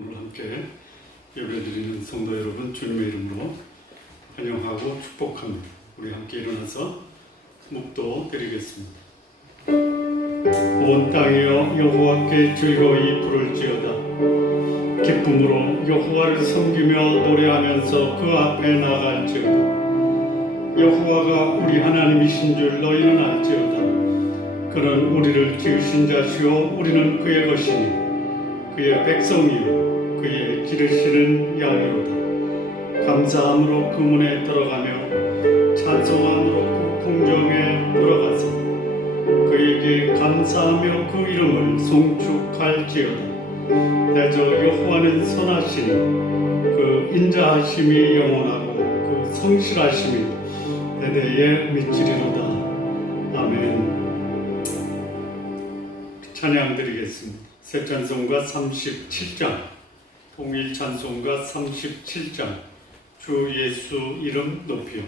오늘 함께 예배드리는 성도 여러분 주님의 이름으로 환영하고 축복합니다. 우리 함께 일어나서 묵도 드리겠습니다. 온 땅이여 여호와께 즐거이 부를지어다. 기쁨으로 여호와를 섬기며 노래하면서 그 앞에 나갈지어다. 여호와가 우리 하나님이신 줄 너희는 알지어다. 그는 우리를 지으신 자시요 우리는 그의 것이니 그의 백성이요 그의 기르시는 양이로다. 감사함으로 그 문에 들어가며 찬송함으로 그 궁정에 들어가서 그에게 감사하며 그 이름을 송축할지어다. 대저 여호와는 선하시니 그 인자하심이 영원하고 그 성실하심이 대대에 미치리로다. 아멘. 찬양 드리겠습니다. 새 찬송가 37장, 통일 찬송가 37장, 주 예수 이름 높이요.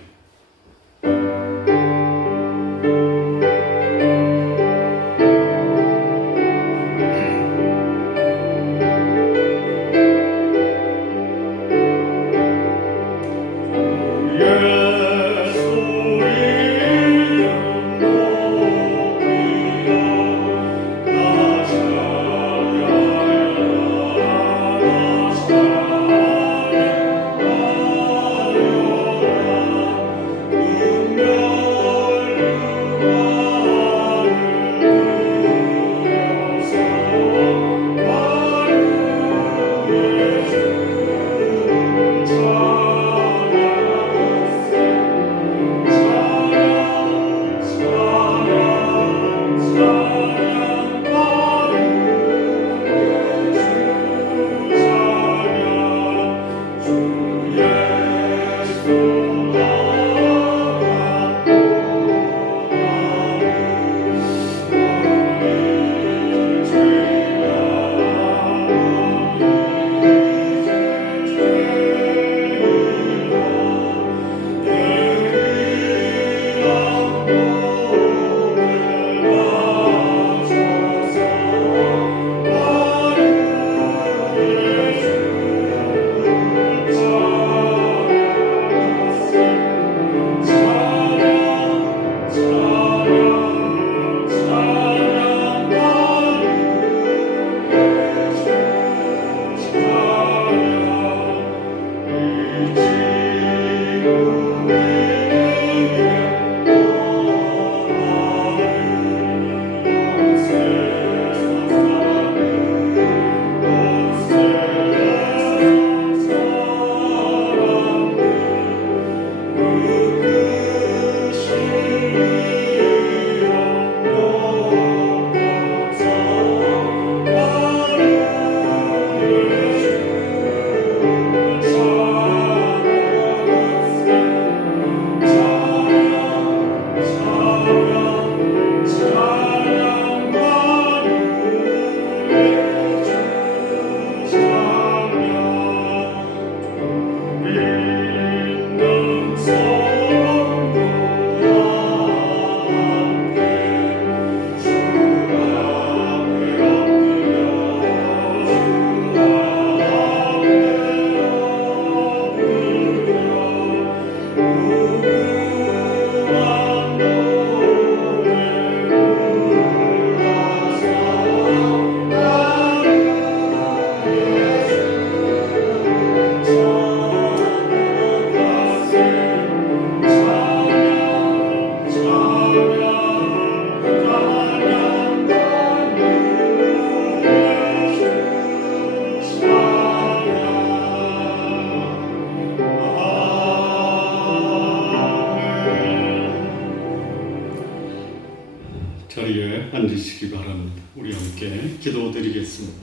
자리에 앉으시기 바랍니다. 우리 함께 기도드리겠습니다.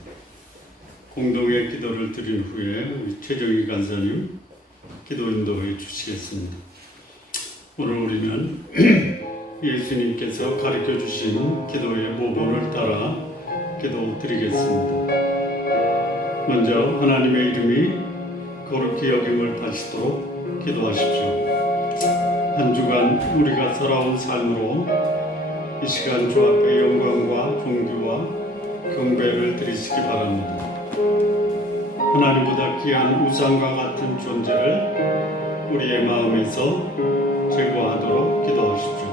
공동의 기도를 드린 후에 우리 최정희 간사님 기도 인도해 주시겠습니다. 오늘 우리는 예수님께서 가르쳐 주신 기도의 모본을 따라 기도드리겠습니다. 먼저 하나님의 이름이 거룩히 여김을 받으시도록 기도하십시오. 한 주간 우리가 살아온 삶으로 이 시간 주 앞에 영광과 존귀와 경배를 드리시기 바랍니다. 하나님보다 귀한 우상과 같은 존재를 우리의 마음에서 제거하도록 기도하십시오.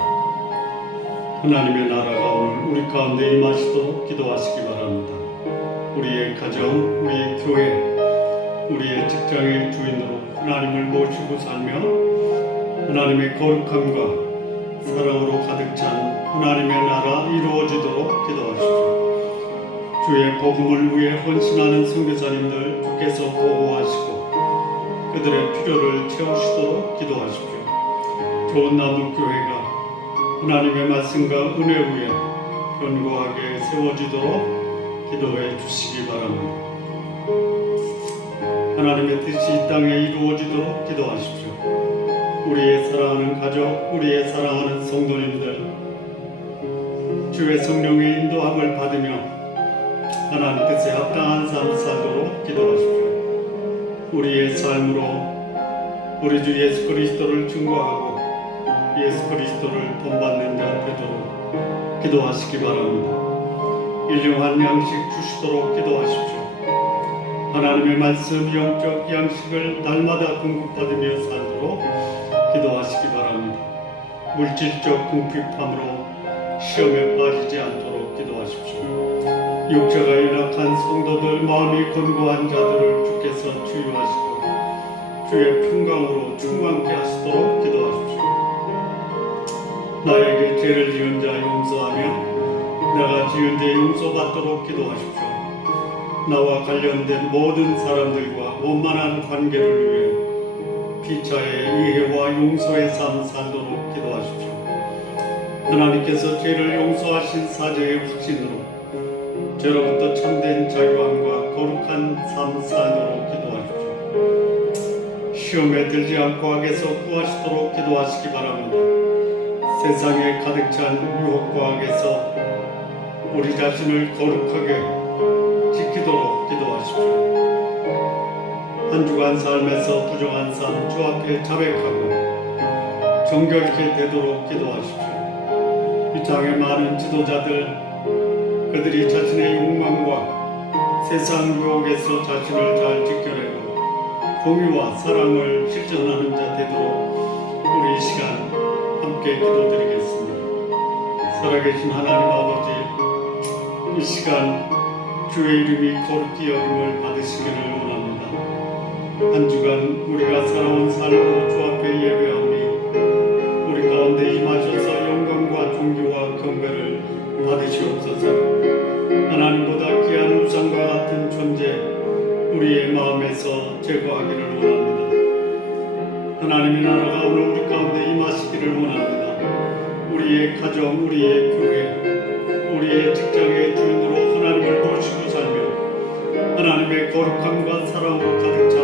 하나님의 나라가 오늘 우리 가운데 임하시도록 기도하시기 바랍니다. 우리의 가정, 우리의 교회, 우리의 직장의 주인으로 하나님을 모시고 살며 하나님의 거룩함과 사랑으로 가득 찬 하나님의 나라 이루어지도록 기도하십시오. 주의 복음을 위해 헌신하는 선교사님들 주께서 보호하시고 그들의 필요를 채우시도록 기도하십시오. 좋은 나무 교회가 하나님의 말씀과 은혜 위에 견고하게 세워지도록 기도해 주시기 바랍니다. 하나님의 뜻이 이 땅에 이루어지도록 기도하십시오. 우리의 사랑하는 가족, 우리의 사랑하는 성도님들 주의 성령의 인도함을 받으며 하나님 뜻에 합당한 삶 살도록 기도하십시오. 우리의 삶으로 우리 주 예수 그리스도를 증거하고 예수 그리스도를 본받는 자 되도록 기도하시기 바랍니다. 일용한 양식 주시도록 기도하십시오. 하나님의 말씀 영적 양식을 날마다 공급받으며 살도록 기도하시기 바랍니다. 물질적 궁핍함으로 시험에 빠지지 않도록 기도하십시오. 육체가 연약한 성도들, 마음이 견고한 자들을 주께서 치유하시고 주의 평강으로 충만케 하시도록 기도하십시오. 나에게 죄를 지은 자 용서하며 내가 지은 죄 용서받도록 기도하십시오. 나와 관련된 모든 사람들과 원만한 관계를 위해 피차의 이해와 용서의 삶 살도록 기도하십시오. 하나님께서 죄를 용서하신 사죄의 확신으로 죄로부터 참된 자유함과 거룩한 삶 살도록 기도하십시오. 시험에 들지 않고 악에서 구하시도록 기도하시기 바랍니다. 세상에 가득 찬 유혹과 악에서 우리 자신을 거룩하게 지키도록 기도하십시오. 한 주간 삶에서 부정한 삶 주 앞에 자백하고 정결케 되도록 기도하십시오. 이 땅의 많은 지도자들 그들이 자신의 욕망과 세상 유혹에서 자신을 잘 지켜내고 공의와 사랑을 실천하는 자 되도록 우리 이 시간 함께 기도드리겠습니다. 살아계신 하나님 아버지, 이 시간 주의 이름이 거룩히 여김을 받으시기를 원합니다. 한 주간 우리가 살아온 삶으로 주 앞에 예배하오니 우리 가운데 임하셔서 영광과 존귀와 경배를 받으시옵소서. 하나님보다 귀한 우상과 같은 존재 우리의 마음에서 제거하기를 원합니다. 하나님의 나라가 오늘 우리 가운데 임하시기를 원합니다. 우리의 가정, 우리의 교회, 우리의 직장의 주인으로 하나님을 모시고 살며 하나님의 거룩함과 사랑으로 가득 찬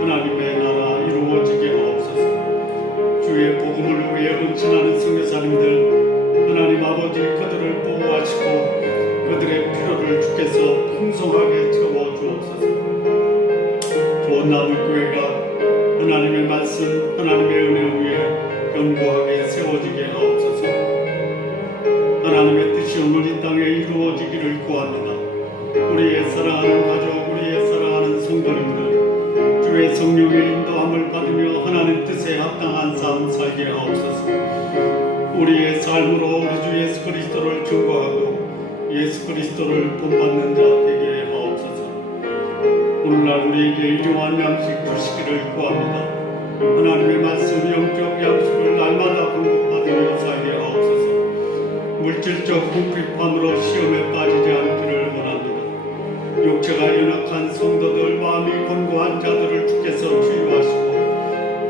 하나님의 나라 이루어지게 하옵소서. 주의 복음을 위해 헌신하는 선교사님들 하나님 아버지 그들을 보호하시고 그들의 필요를 주께서 풍성하게 채워주옵소서. 좋은 나무교회가 하나님의 말씀, 하나님의 은혜 위에 견고하게 세워지게 하옵소서. 하나님의 뜻이 오늘 이 땅에 이루어지기를 구합니다. 우리의 사랑하는 가족, 우리의 사랑하는 성도님들 주의 성령의 인도함을 받으며 하나님 뜻에 합당한 삶 살게 하옵소서. 우리의 삶으로 우리 주 예수 그리스도를 증거하고 예수 그리스도를 본받는 자 되게 하옵소서. 오늘날 우리에게 일용한 양식 주시기를 구합니다. 하나님의 말씀 영적 양식을 날마다 공급받으며 살게 하옵소서. 물질적 궁핍함으로 시험에 빠지지 않기를 원합니다. 육체가 연약한 성도들, 마음이 견고한 자들을 주께서 치유하시고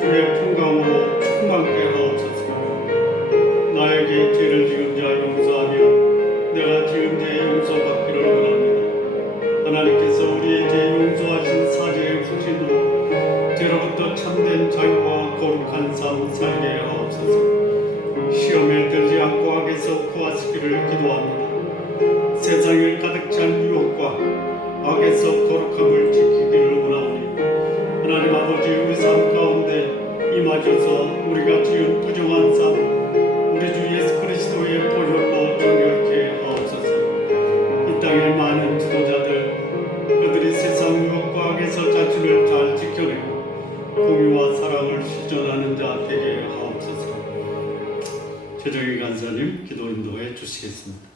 주의 평강으로 충만케 하옵소서. 나에게 죄를 지은 자 용서하며 내가 지은 죄 용서받기를 원합니다. 하나님께서 우리의 죄 용서하신 사죄의 확신으로 죄로부터 참된 자유와 거룩한 삶 살게 하옵소서. 시험에 들지 않고 악에서 구하시기를 기도합니다. 세상에 가득 찬 유혹과 악에서 거룩함을 지키기를 원하오니 하나님 아버지 우리 삶 가운데 임하셔서 우리가 지은 부정한 삶 우리 주 예수 그리스도의 보혈로 정결케 하옵소서. 이 땅의 많은 지도자들 그들이 세상 유혹과 악에서 속에서 자신을 잘 지켜내고 공유와 사랑을 실천하는 자 되게 하옵소서. 최정희 간사님 기도 인도해 주시겠습니다.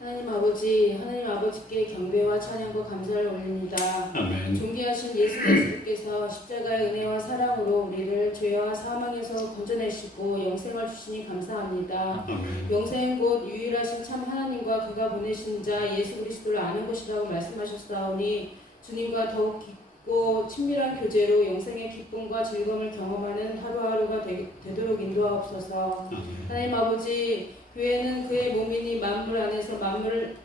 하나님 아버지, 하나님 아버지께 경배와 찬양과 감사를 올립니다. 아멘. 존귀하신 예수 그리스도께서 십자가의 은혜와 사랑으로 우리를 죄와 사망에서 건져내시고 영생을 주시니 감사합니다. 아멘. 영생은 곧 유일하신 참 하나님과 그가 보내신 자 예수 그리스도를 아는 것이라고 말씀하셨사오니 주님과 더욱 깊고 친밀한 교제로 영생의 기쁨과 즐거움을 경험하는 하루하루가 되도록 인도하옵소서. 아멘. 하나님 아버지, 교회는 그의 몸이니 만물 안에서 만물을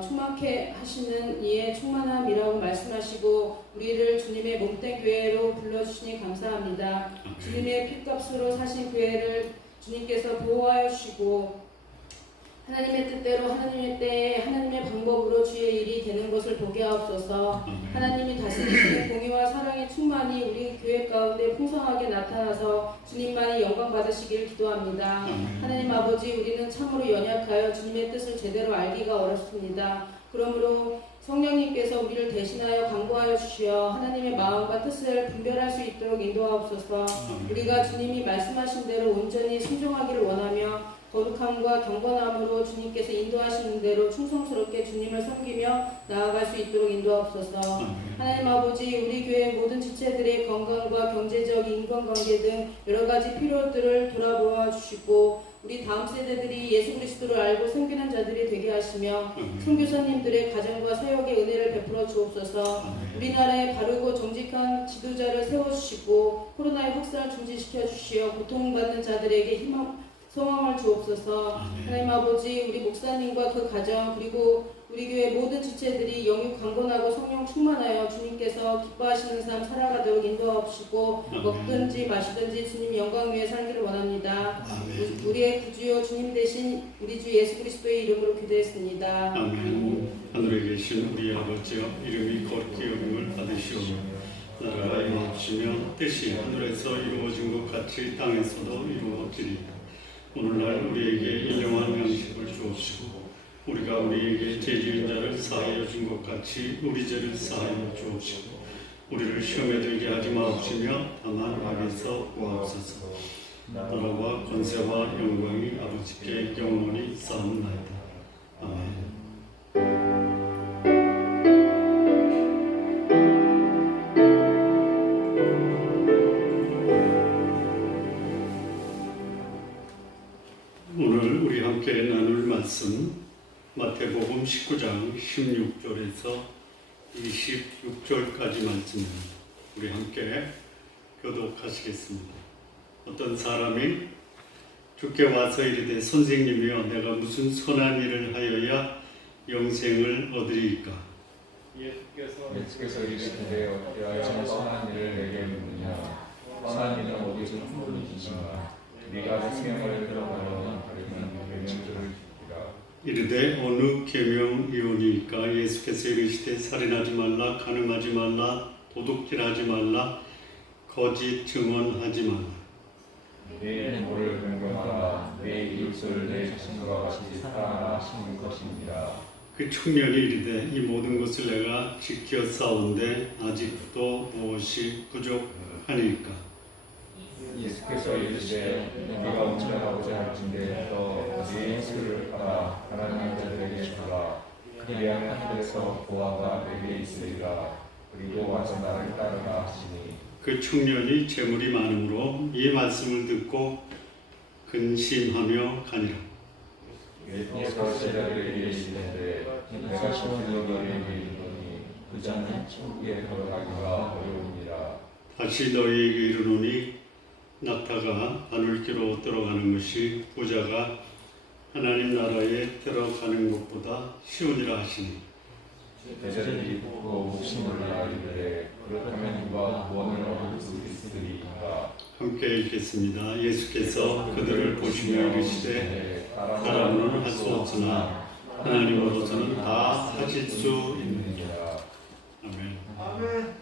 충만케 하시는 이의 충만함이라고 말씀하시고 우리를 주님의 몸된 교회로 불러주시니 감사합니다. 주님의 핏값으로 사신 교회를 주님께서 보호하여 주시고 하나님의 뜻대로 하나님의 때에 하나님의 방법으로 주의 일이 되는 것을 보게 하옵소서. 하나님이 다스리시는 공의와 사랑의 충만이 우리 교회 가운데 풍성하게 나타나서 주님만이 영광 받으시길 기도합니다. 하나님 아버지, 우리는 참으로 연약하여 주님의 뜻을 제대로 알기가 어렵습니다. 그러므로 성령님께서 우리를 대신하여 강구하여 주시어 하나님의 마음과 뜻을 분별할 수 있도록 인도하옵소서. 우리가 주님이 말씀하신 대로 온전히 순종하기를 원하며 거룩함과 경건함으로 주님께서 인도하시는 대로 충성스럽게 주님을 섬기며 나아갈 수 있도록 인도하옵소서. 하나님 아버지, 우리 교회 모든 지체들의 건강과 경제적, 인간관계 등 여러 가지 필요들을 돌아보아 주시고 우리 다음 세대들이 예수 그리스도를 알고 섬기는 자들이 되게 하시며 선교사님들의 가정과 사역의 은혜를 베풀어 주옵소서. 우리나라에 바르고 정직한 지도자를 세워주시고 코로나의 확산을 중지시켜 주시어 고통받는 자들에게 희망 소망을 주옵소서. 하나님 아버지, 우리 목사님과 그 가정 그리고 우리 교회 모든 지체들이 영육 강건하고 성령 충만하여 주님께서 기뻐하시는 삶 살아가도록 인도하옵시고 먹든지 마시든지 주님 영광 위에 살기를 원합니다. 우리의 구주여 주님 대신 우리 주 예수 그리스도의 이름으로 기도했습니다. 아멘. 하늘에 계신 우리 아버지여, 이름이 거룩히 여김을 받으시오며 나라가 임하옵시며 뜻이 하늘에서 이루어진 것 같이 땅에서도 이루어지리이다. 오늘날 우리에게 일용할 양식을 주옵시고 우리가 우리에게 죄 지은 자를 사하여 준 것 같이 우리 죄를 사하여 주옵시고 우리를 시험에 들게 하지 마옵시며 다만 악에서 구하옵소서. 나라와 권세와 영광이 아버지께 영원히 쌓옵나이다. 아멘. 오늘 우리 함께 나눌 말씀 마태복음 19장 16절에서 26절까지 말씀입니다. 우리 함께 교독하시겠습니다. 어떤 사람이 주께 와서 이르되 선생님이여 내가 무슨 선한 일을 하여야 영생을 얻으리이까? 예수께서 이르시되 어찌하여 선한 일을 내게 묻느냐? 선한 일은 어디서 충분히 주시나? 네가 생명을 들어가려면 계명들을 지키라. 이르되 어느 계명이오니까? 예수께서 이르시되 살인하지 말라, 간음하지 말라, 도둑질하지 말라, 거짓 증언하지 말라. 내 이모를 공경하라. 내 이웃을 내 자신과 같이 사랑하라 하시는 것입니다. 그 청년이 이르되 이 모든 것을 내가 지켜 싸운데 아직도 무엇이 부족하니까? 예수께서 이르시되 네가 운전하고자 할진대 내 이웃을 알아 가난한 자들에게 주라. 그리하면 하늘에서 보화가 내게 있으리라. 그리고 와서 나를 따르라 하시니 그 청년이 재물이 많으므로 이 말씀을 듣고 근심하며 가니라. 예수께서 제자들에게 이르시되 내가 시온으로 너희에게 이르노니 그 자는 천국에 걸어가기가 어려우니라. 다시 너희에게 이르노니 낙타가 바늘기로 들어가는 것이 부자가 하나님 나라에 들어가는 것보다 쉬우니라 하시니 제자들이 듣고 목심을 나이르되 그렇다면 누가 구원을 얻을 수 있으리이까? 함께 읽겠습니다. 예수께서 그들을 보시며 이르시되 사람으로는 할 수 없으나 하나님으로서는 다 하실 수 있느니라. 아멘.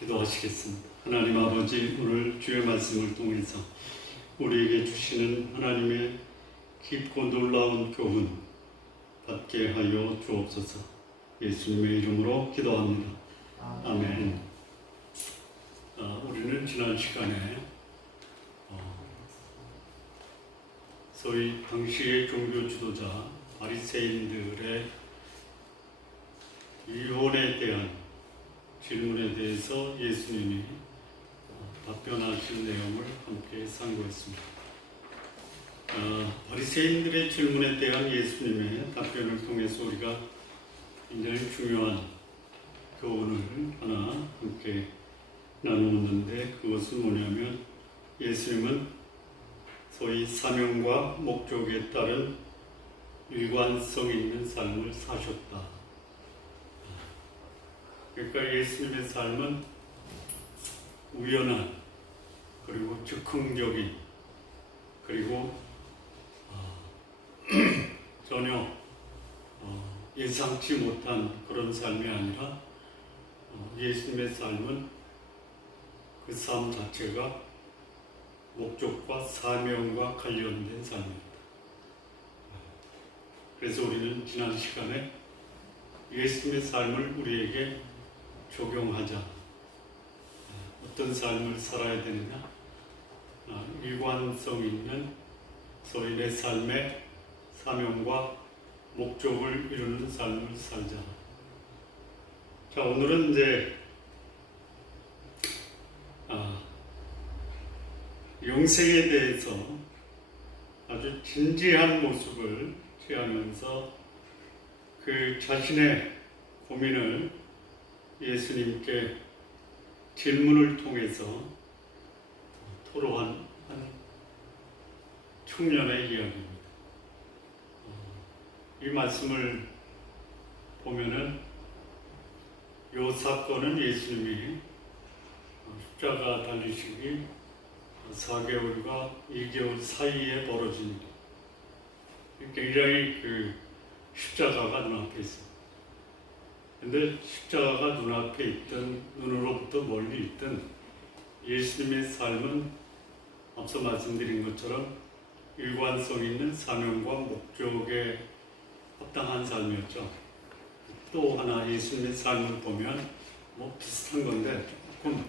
기도하시겠습니다. 하나님 아버지, 오늘 주의 말씀을 통해서 우리에게 주시는 하나님의 깊고 놀라운 교훈 받게 하여 주옵소서. 예수님의 이름으로 기도합니다. 아멘. 우리는 지난 시간에 소위 당시의 종교 지도자 바리새인들의 이혼에 대한 질문에 대해서 예수님이 답변하신 내용을 함께 상고했습니다. 바리새인들의 질문에 대한 예수님의 답변을 통해서 우리가 굉장히 중요한 교훈을 하나 함께 나누었는데, 그것은 뭐냐면 예수님은 소위 사명과 목적에 따른 일관성 있는 삶을 사셨다. 그러니까 예수님의 삶은 우연한, 그리고 즉흥적인, 그리고 전혀 예상치 못한 그런 삶이 아니라 예수님의 삶은 그 삶 자체가 목적과 사명과 관련된 삶입니다. 그래서 우리는 지난 시간에 예수님의 삶을 우리에게 적용하자. 어떤 삶을 살아야 되느냐? 일관성 있는 소위 내 삶의 사명과 목적을 이루는 삶을 살자. 자, 오늘은 이제 영생에 대해서 아주 진지한 모습을 취하면서 그 자신의 고민을 예수님께 질문을 통해서 토로한 한 청년의 이야기입니다. 이 말씀을 보면은 이 사건은 예수님이 십자가 달리시기 4개월과 2개월 사이에 벌어진 일. 굉장히 그 십자가가 눈앞에 있습니다. 근데 십자가가 눈앞에 있든 눈으로부터 멀리 있든 예수님의 삶은 앞서 말씀드린 것처럼 일관성 있는 사명과 목적에 합당한 삶이었죠. 또 하나 예수님의 삶을 보면 뭐 비슷한 건데 조금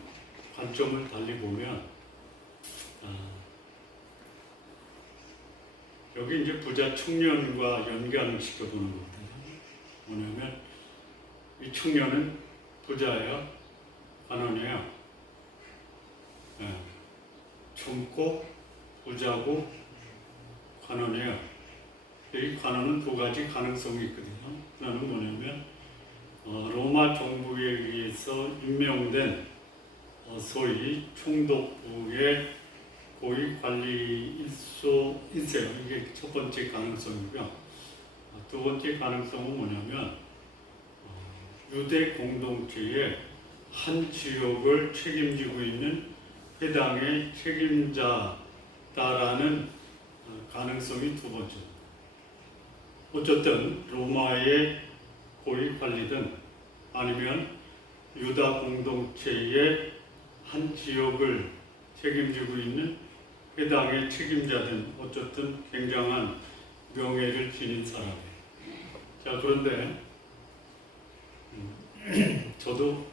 관점을 달리 보면 여기 이제 부자 청년과 연관을 시켜보는 거거든요. 뭐냐면 이 청년은 부자예요, 관원이에요. 젊고 부자고 관원이에요. 이 관원은 두 가지 가능성이 있거든요. 하나는 뭐냐면 로마 정부에 의해서 임명된 소위 총독부의 고위 관리일 수 있어요. 이게 첫 번째 가능성이고요. 두 번째 가능성은 뭐냐면 유대 공동체의 한 지역을 책임지고 있는 해당의 책임자다라는 가능성이 두 번째입니다. 어쨌든 로마의 고위 관리든 아니면 유다 공동체의 한 지역을 책임지고 있는 해당의 책임자든 어쨌든 굉장한 명예를 지닌 사람이에요. 자, 그런데 저도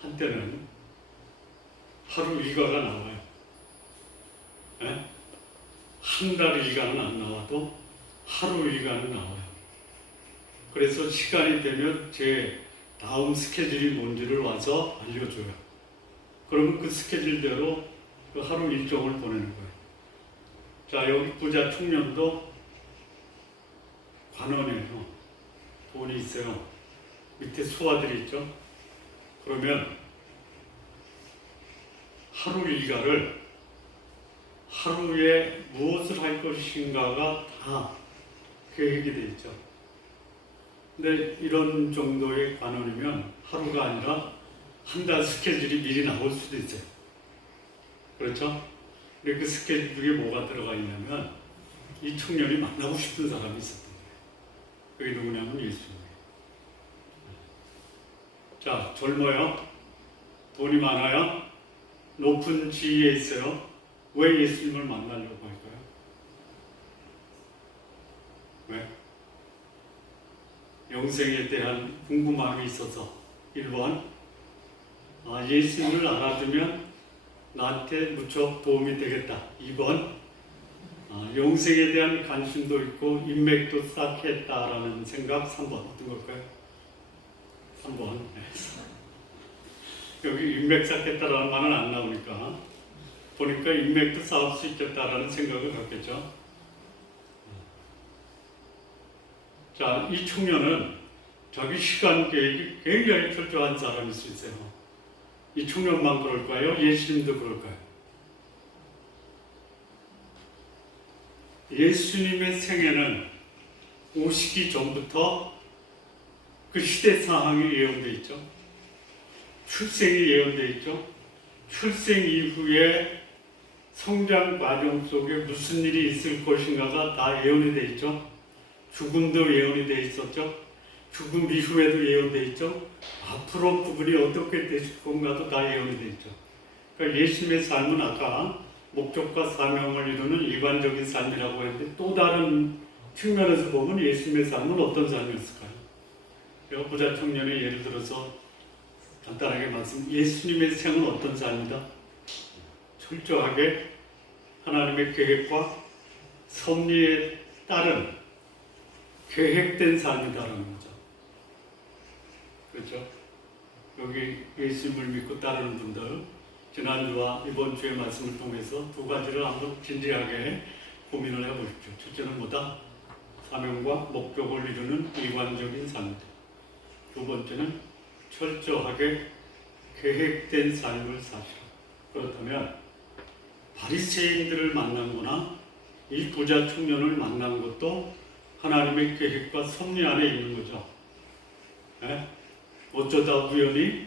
한때는 하루 일과가 나와요. 한 달 일과는 안 나와도 하루 일과는 나와요. 그래서 시간이 되면 제 다음 스케줄이 뭔지를 와서 알려줘요. 그러면 그 스케줄대로 그 하루 일정을 보내는 거예요. 자, 여기 부자 청년도 관원이에요. 돈이 있어요. 밑에 수하들이 있죠. 그러면 하루 일과를 하루에 무엇을 할 것인가가 다 계획이 돼 있죠. 근데 이런 정도의 관원이면 하루가 아니라 한 달 스케줄이 미리 나올 수도 있어요. 그렇죠? 근데 그 스케줄에 뭐가 들어가 있냐면 이 청년이 만나고 싶은 사람이 있었던 거예요. 그게 누구냐면 예수님이에요. 자, 젊어요. 돈이 많아요. 높은 지위에 있어요. 왜 예수님을 만나려고 할까요? 왜? 영생에 대한 궁금함이 있어서 1번 예수님을 알아두면 나한테 무척 도움이 되겠다. 2번 영생에 대한 관심도 있고 인맥도 쌓겠다라는 생각. 3번 어떤 걸까요? 3번. 여기 인맥 쌓겠다라는 말은 안 나오니까 보니까 인맥도 쌓을 수 있겠다라는 생각을 갖겠죠. 자, 이 청년은 자기 시간 계획이 굉장히 철저한 사람일 수 있어요. 이 청년만 그럴까요? 예수님도 그럴까요? 예수님의 생애는 오시기 전부터 그 시대 상황이 예언되어 있죠. 출생이 예언되어 있죠. 출생 이후에 성장 과정 속에 무슨 일이 있을 것인가가 다 예언이 되어 있죠. 죽음도 예언이 되어 있었죠. 죽음 이후에도 예언되어 있죠. 앞으로 그분이 어떻게 되실 건가도 다 예언이 되어 있죠. 그러니까 예수님의 삶은 아까 목적과 사명을 이루는 일관적인 삶이라고 했는데 또 다른 측면에서 보면 예수님의 삶은 어떤 삶이었을까요? 제가 부자 청년의 예를 들어서 간단하게 말씀, 예수님의 생은 어떤 삶이다? 철저하게 하나님의 계획과 섭리에 따른 계획된 삶이다라는 거죠. 그렇죠? 여기 예수님을 믿고 따르는 분들, 지난주와 이번 주의 말씀을 통해서 두 가지를 한번 진지하게 고민을 해보십시오. 첫째는 뭐다? 사명과 목적을 이루는 일관적인 삶이다. 두 번째는 철저하게 계획된 삶을 사시라. 그렇다면 바리새인들을 만난 거나 이 부자 청년을 만난 것도 하나님의 계획과 섭리 안에 있는 거죠. 네? 어쩌다 우연히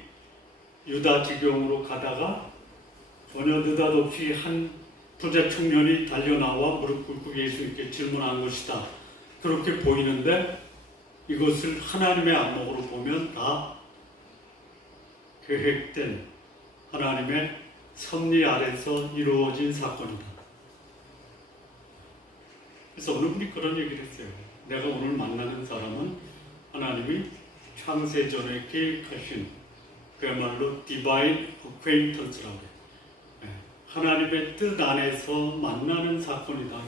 유다 지경으로 가다가 전혀 느닷없이 한 부자 청년이 달려나와 무릎 꿇고 예수님께 질문한 것이다. 그렇게 보이는데 이것을 하나님의 안목으로 보면 다 계획된 하나님의 섭리 아래서 이루어진 사건이다. 그래서 어느 분이 그런 얘기를 했어요. 내가 오늘 만나는 사람은 하나님이 창세전에 계획하신 그야말로 디바인 어퀘인턴스라고 해요. 하나님의 뜻 안에서 만나는 사건이다.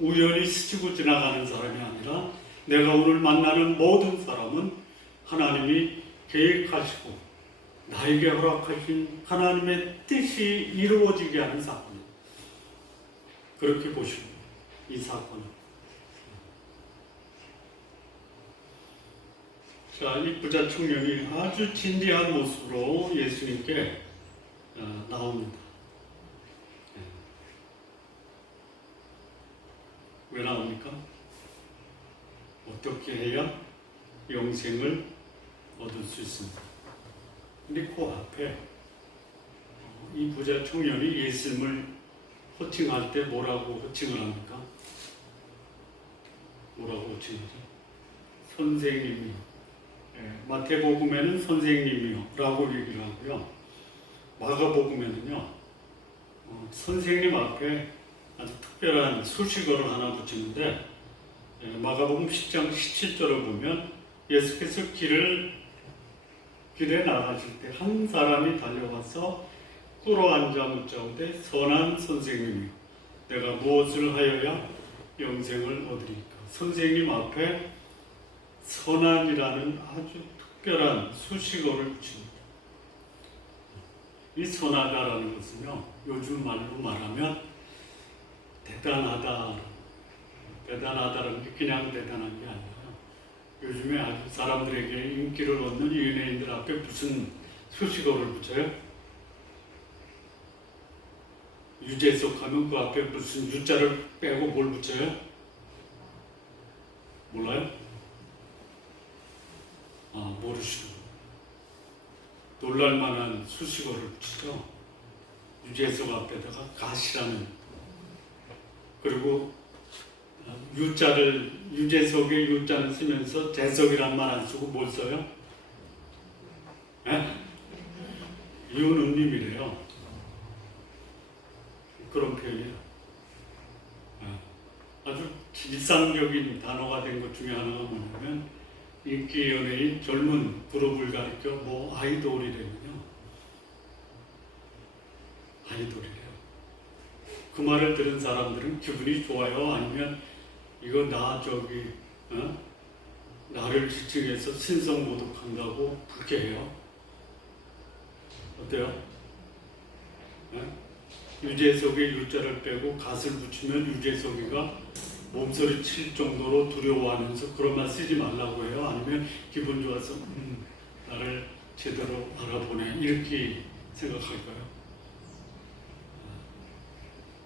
우연히 스치고 지나가는 사람이 아니라 내가 오늘 만나는 모든 사람은 하나님이 계획하시고 나에게 허락하신 하나님의 뜻이 이루어지게 하는 사건이에요. 그렇게 보시고 이 사건은. 자, 이 부자 청년이 아주 진지한 모습으로 예수님께 나옵니다. 왜 나옵니까? 어떻게 해야 영생을 얻을 수 있습니다. 근데 그 앞에 이 부자 청년이 예수님을 호칭할 때 뭐라고 호칭을 합니까? 뭐라고 호칭하죠? 선생님이요. 마태복음에는 선생님이요 라고 얘기를 하고요. 마가복음에는요, 선생님 앞에 아주 특별한 수식어를 하나 붙이는데, 마가복음 10장 17절을 보면 예수께서 길에 나가실 때 한 사람이 달려와서 꿇어 앉아 묻자오되 선한 선생님이요 내가 무엇을 하여야 영생을 얻으리까. 선생님 앞에 선한이라는 아주 특별한 수식어를 붙입니다. 이 선하다라는 것은요, 요즘 말로 말하면 대단하다라는 게 그냥 대단한 게 아니라 요즘에 아주 사람들에게 인기를 얻는 연예인들 앞에 무슨 수식어를 붙여요? 유재석 하면 그 앞에 무슨 유자를 빼고 뭘 붙여요? 몰라요? 모르시고 놀랄만한 수식어를 붙이죠. 유재석 앞에다가 가시라는, 그리고 유재석의 유자를 쓰면서 재석이란 말 안 쓰고 뭘 써요? 유느님이래요. 그런 표현이에요. 아주 일상적인 단어가 된 것 중에 하나가 뭐냐면 인기 연예인 젊은 그룹을 가리켜 뭐 아이돌이래요. 아이돌이래요. 그 말을 들은 사람들은 기분이 좋아요? 아니면 이거 나를 지칭해서 신성모독한다고 불쾌해요? 어때요? 유재석의 유자를 빼고 갓을 붙이면 유재석이가 몸소리 칠 정도로 두려워하면서 그런 말 쓰지 말라고 해요? 아니면 기분 좋아서 나를 제대로 알아보네 이렇게 생각할까요?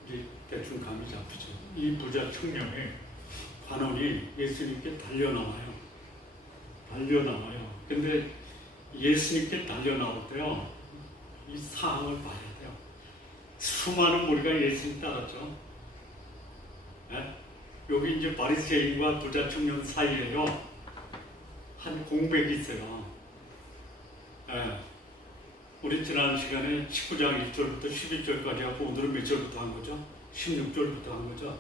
이제 대충 감이 잡히죠. 이 부자 청년의 관원이 예수님께 달려나와요. 근데 예수님께 달려나올 때요, 이 상황을 봐야 돼요. 수많은 무리가 예수님 따랐죠. 여기 이제 바리새인과 부자 청년 사이에요, 한 공백이 있어요. 우리 지난 시간에 19장 1절부터 12절까지 하고 오늘은 몇 절부터 한 거죠? 16절부터 한 거죠.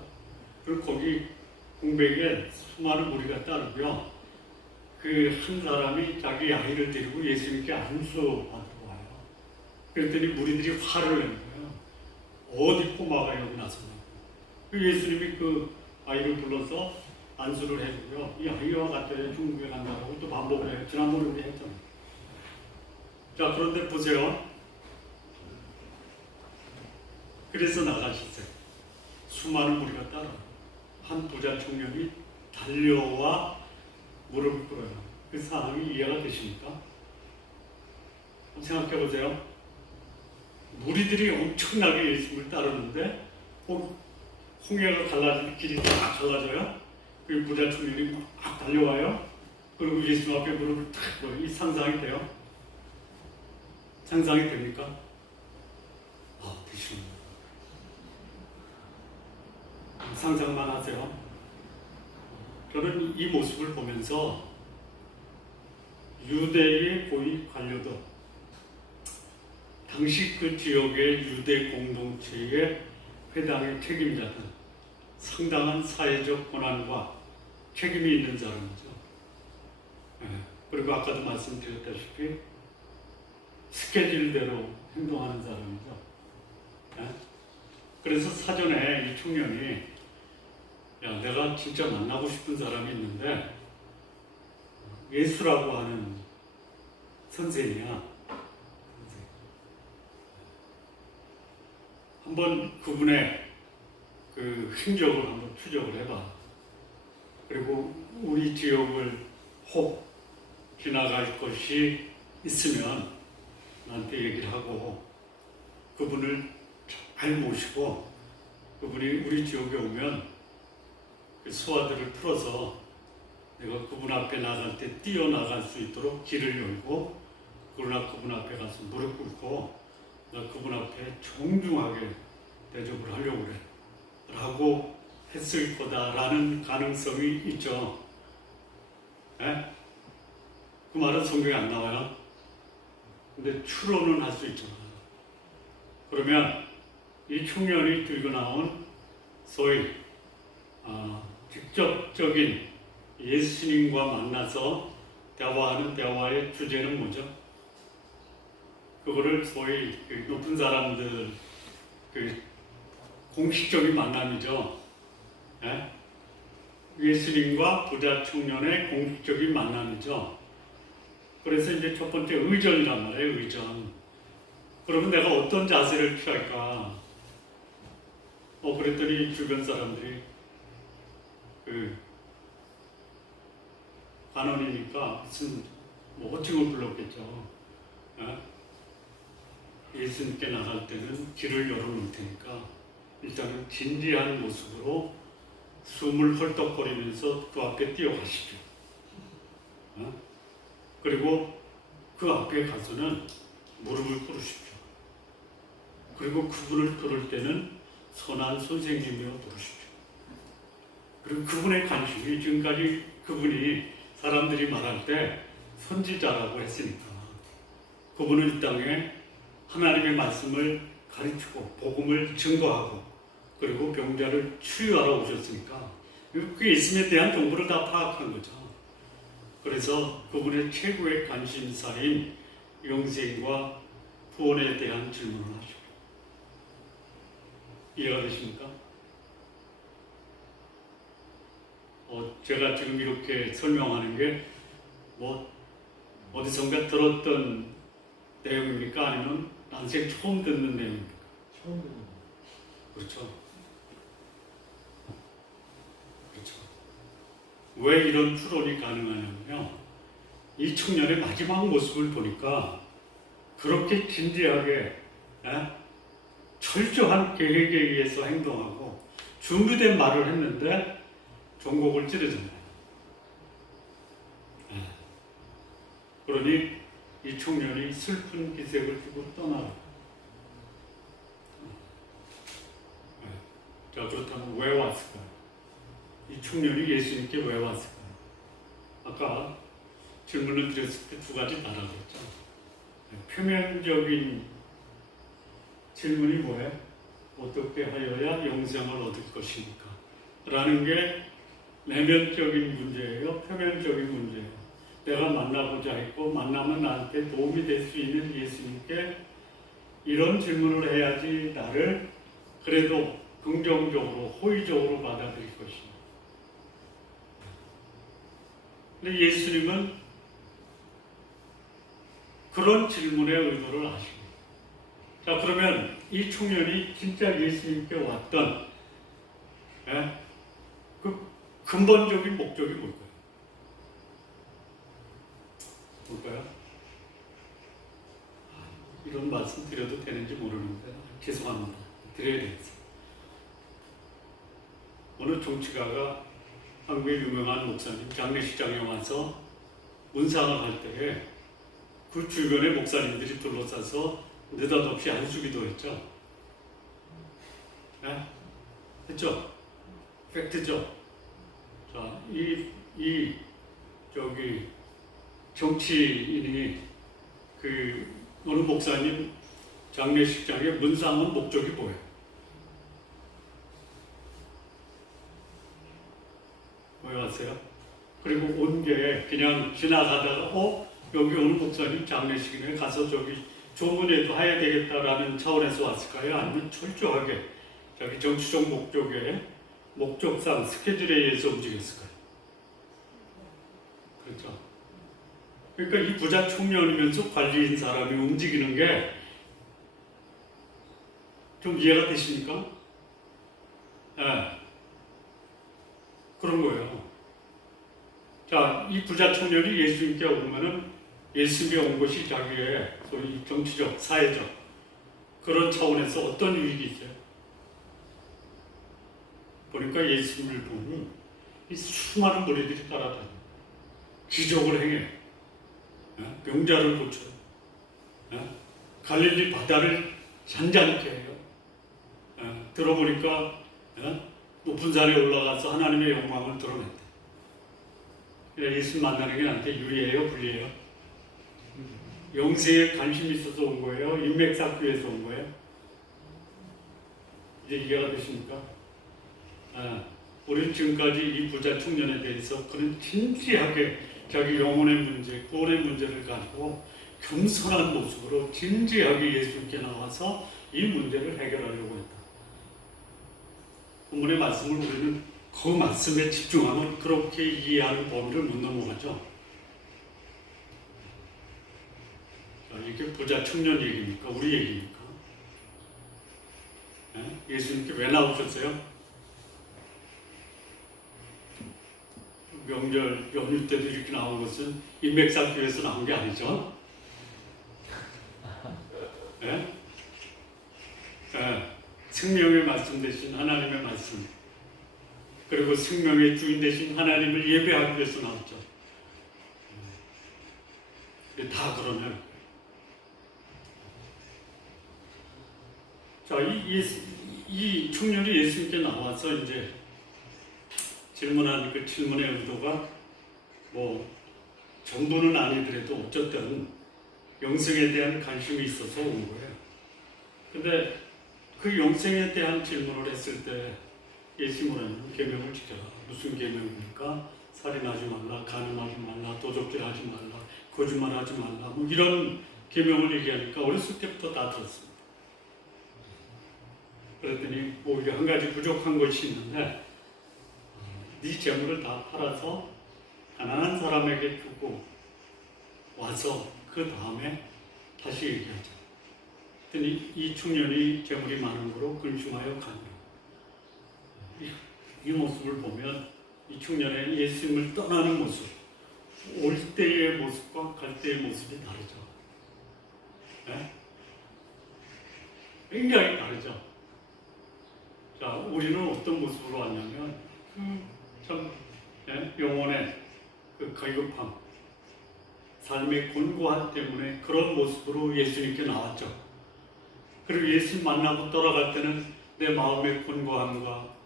그리고 거기 공백에 수많은 무리가 따르고요. 그 한 사람이 자기 아이를 데리고 예수님께 안수받으러 와요. 그랬더니 무리들이 화를 낸 거예요. 어디 꼬마가 여기 나서냐고. 예수님이 그 아이를 불러서 안수를 해주고요. 이 아이와 같아 중국에 간다고 또 반복을 해요. 지난번에 우리 했잖아요. 자, 그런데 보세요. 그래서 나가셨어요. 수많은 무리가 따라 한 부자 청년이 달려와 무릎을 꿇어요. 그 상황이 이해가 되십니까? 한번 생각해 보세요. 무리들이 엄청나게 예수님을 따르는데 홍해가 갈라지는 길이 딱 갈라져요. 그 부자 청년이 막 달려와요. 그리고 예수님 앞에 무릎을 탁 꿇어요. 이 상상이 돼요? 상상이 됩니까? 되십니다. 상상만 하세요. 저는 이 모습을 보면서 유대의 고위 관료들, 당시 그 지역의 유대 공동체의 회당의 책임자들, 상당한 사회적 권한과 책임이 있는 사람이죠. 그리고 아까도 말씀드렸다시피 스케줄대로 행동하는 사람이죠. 그래서 사전에 이 청년이 내가 진짜 만나고 싶은 사람이 있는데 예수라고 하는 선생이야. 한번 그분의 그 행적을 한번 추적을 해봐. 그리고 우리 지역을 혹 지나갈 것이 있으면 나한테 얘기를 하고 그분을 잘 모시고 그분이 우리 지역에 오면 그 수화들을 풀어서 내가 그분 앞에 나갈 때 뛰어나갈 수 있도록 길을 열고 그분 앞에 가서 무릎 꿇고 나 그분 앞에 정중하게 대접을 하려고 그래 라고 했을 거다라는 가능성이 있죠. 그 말은 성경에 안 나와요. 근데 추론은 할 수 있잖아. 그러면 이 청년이 들고 나온 소위 직접적인 예수님과 만나서 대화하는 대화의 주제는 뭐죠? 그거를 소위 그 높은 사람들 그 공식적인 만남이죠. 예수님과 부자 청년의 공식적인 만남이죠. 그래서 이제 첫 번째 의전이란 말이에요. 의전. 그러면 내가 어떤 자세를 취할까? 그랬더니 주변 사람들이 관원이니까 무슨 호칭을 불렀겠죠. 예수님께 나갈 때는 길을 열어놓을 테니까 일단은 진지한 모습으로 숨을 헐떡거리면서 그 앞에 뛰어가시죠. 그리고 그 앞에 가서는 무릎을 꿇으십시오. 그리고 그분을 부를 때는 선한 선생님이여 부르십시오. 그리고 그분의 관심이 지금까지 그분이 사람들이 말할 때 선지자라고 했으니까 그분은 이 땅에 하나님의 말씀을 가르치고 복음을 증거하고 그리고 병자를 치유하러 오셨으니까 그 예수님에 대한 정보를 다 파악한 거죠. 그래서 그분의 최고의 관심사인 영생과 구원에 대한 질문을 하시고 이해가 되십니까? 제가 지금 이렇게 설명하는 게 뭐 어디선가 들었던 내용입니까? 아니면 난생 처음 듣는 내용입니까? 처음 듣는 거. 그렇죠. 그렇죠. 왜 이런 추론이 가능하냐면요. 이 청년의 마지막 모습을 보니까 그렇게 진지하게 철저한 계획에 의해서 행동하고 준비된 말을 했는데 종곡을 찌르잖아요. 그러니 이 청년이 슬픈 기색을 띠고 떠나요. 자, 그렇다면 왜 왔을까요? 이 청년이 예수님께 왜 왔을까요? 아까 질문을 드렸을 때 두 가지 말하고 했죠. 표면적인 질문이 뭐예요? 어떻게 하여야 영생을 얻을 것입니까? 라는 게 내면적인 문제예요? 표면적인 문제예요? 내가 만나고자 했고 만나면 나한테 도움이 될 수 있는 예수님께 이런 질문을 해야지 나를 그래도 긍정적으로 호의적으로 받아들일 것입니다. 근데 예수님은 그런 질문의 의도를 아십니다. 자, 그러면 이 청년이 진짜 예수님께 왔던 그 근본적인 목적이 뭘까요? 이런 말씀 드려도 되는지 모르는데 죄송합니다. 드려야 되겠어요. 어느 정치가가 한국의 유명한 목사님 장례식장에 와서 문상을 할 때에 그 주변에 목사님들이 둘러싸서 느닷없이 안수기도 했죠. 네? 했죠? 팩트죠? 자, 정치인이 어느 목사님 장례식장에 문상한 목적이 뭐예요? 왜 왔어요? 그리고 온 게 그냥 지나가다가 여기 오는 목사님 장례식에 가서 저기 조문회도 해야 되겠다라는 차원에서 왔을까요? 아니면 철저하게 자기 정치적 목적상 스케줄에 의해서 움직였을까요? 그렇죠. 그러니까 이 부자 청년이면서 관리인 사람이 움직이는 게 좀 이해가 되십니까? 그런 거예요. 자, 이 부자 청년이 예수님께 오면은 예수님이 온 것이 자기의 소위 정치적, 사회적 그런 차원에서 어떤 유익이 있어요? 보니까 예수님을 보니 이 수많은 무리들이 따라다녀. 기적을 행해. 병자를 고쳐. 갈릴리 바다를 잔잔케 해요. 들어보니까 높은 산에 올라가서 하나님의 영광을 드러냈대. 예수 만나는 게 나한테 유리해요? 불리해요? 영생에 관심이 있어서 온 거예요? 인맥 쌓기 위해서 온 거예요? 이제 이해가 되십니까? 우리는 지금까지 이 부자 청년에 대해서 그런 진지하게 자기 영혼의 문제, 구원의 문제를 가지고 겸손한 모습으로 진지하게 예수님께 나와서 이 문제를 해결하려고 했다. 본문의 말씀을 우리는 그 말씀에 집중하면 그렇게 이해하는 범위를 못 넘어가죠. 자, 이게 부자 청년 얘기입니까? 우리 얘기입니까? 예수님께 왜 나오셨어요? 명절 연휴 때도 이렇게 나온 것은 인맥 쌓기 위해서 나온 게 아니죠. 생명의 말씀 대신 하나님의 말씀, 그리고 생명의 주인 대신 하나님을 예배하기 위해서 나왔죠. 다 그러네요. 자, 이 청년이 예수님께 나와서 이제 질문한 그 질문의 의도가 전부는 아니더라도 어쨌든 영생에 대한 관심이 있어서 온 거예요. 근데 그 영생에 대한 질문을 했을 때 예수님은 계명을 지켜라. 무슨 계명입니까? 살인하지 말라, 간음하지 말라, 도적질하지 말라, 거짓말하지 말라, 뭐 이런 계명을 얘기하니까 어렸을 때부터 다 들었습니다. 그랬더니 오히려 한 가지 부족한 것이 있는데, 네 재물을 다 팔아서 가난한 사람에게 주고 와서 그 다음에 다시 얘기하자. 그랬더니 이 청년이 재물이 많은 거로 근심하여 가니라. 이 모습을 보면 이 청년의 예수님을 떠나는 모습, 올 때의 모습과 갈 때의 모습이 다르죠. 네? 굉장히 다르죠. 자, 우리는 어떤 모습으로 왔냐면 참 영혼의 그 거급함, 삶의 곤고함 때문에 그런 모습으로 예수님께 나왔죠. 그리고 예수님 만나고 돌아갈 때는 내 마음의 곤고함과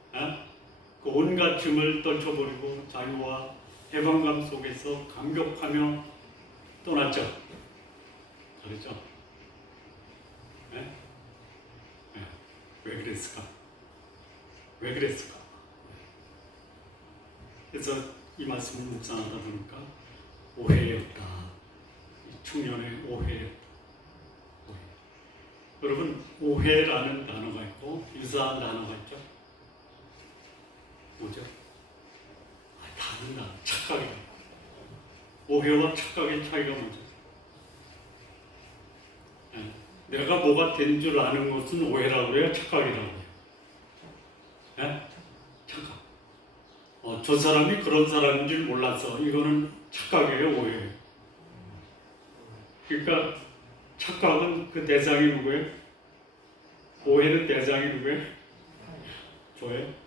그 온갖 짐을 떨쳐버리고 자유와 해방감 속에서 감격하며 떠났죠. 그렇죠? 왜 그랬을까? 왜 그랬을까? 그래서 이 말씀을 묵상하다 보니까 오해였다. 이 청년의 오해였다. 오해. 여러분, 오해라는 단어가 있고 유사한 단어가 있죠. 뭐죠? 다른 단어, 착각이다. 오해와 착각의 차이가 뭐죠? 내가 뭐가 된 줄 아는 것은 오해라고 해요? 착각이라고 해요? 착각. 저 사람이 그런 사람인 줄 몰라서 이거는 착각이에요, 오해예요? 그러니까 착각은 그 대상이 누구예요? 오해는 대상이 누구예요? 저예요?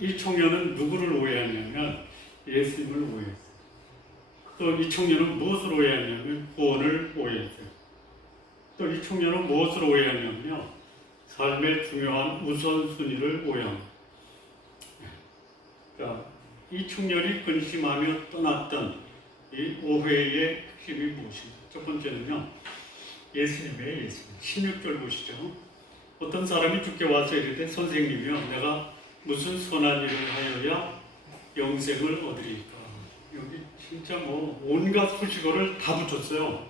이 청년은 누구를 오해하냐면 예수님을 오해했어요. 또 이 청년은 무엇을 오해하냐면 구원을 오해했어요. 또 이 청년은 무엇을 오해하냐면요, 삶의 중요한 우선순위를 오해합니다. 그러니까 이 청년이 근심하며 떠났던 이 오해의 핵심이 무엇인가? 첫 번째는요, 예수님이에요. 예수님. 16절 보시죠. 어떤 사람이 주께 와서 이르되 선생님이여, 내가 무슨 선한 일을 하여야 영생을 얻으리까? 여기 진짜 뭐 온갖 수식어를 다 붙였어요.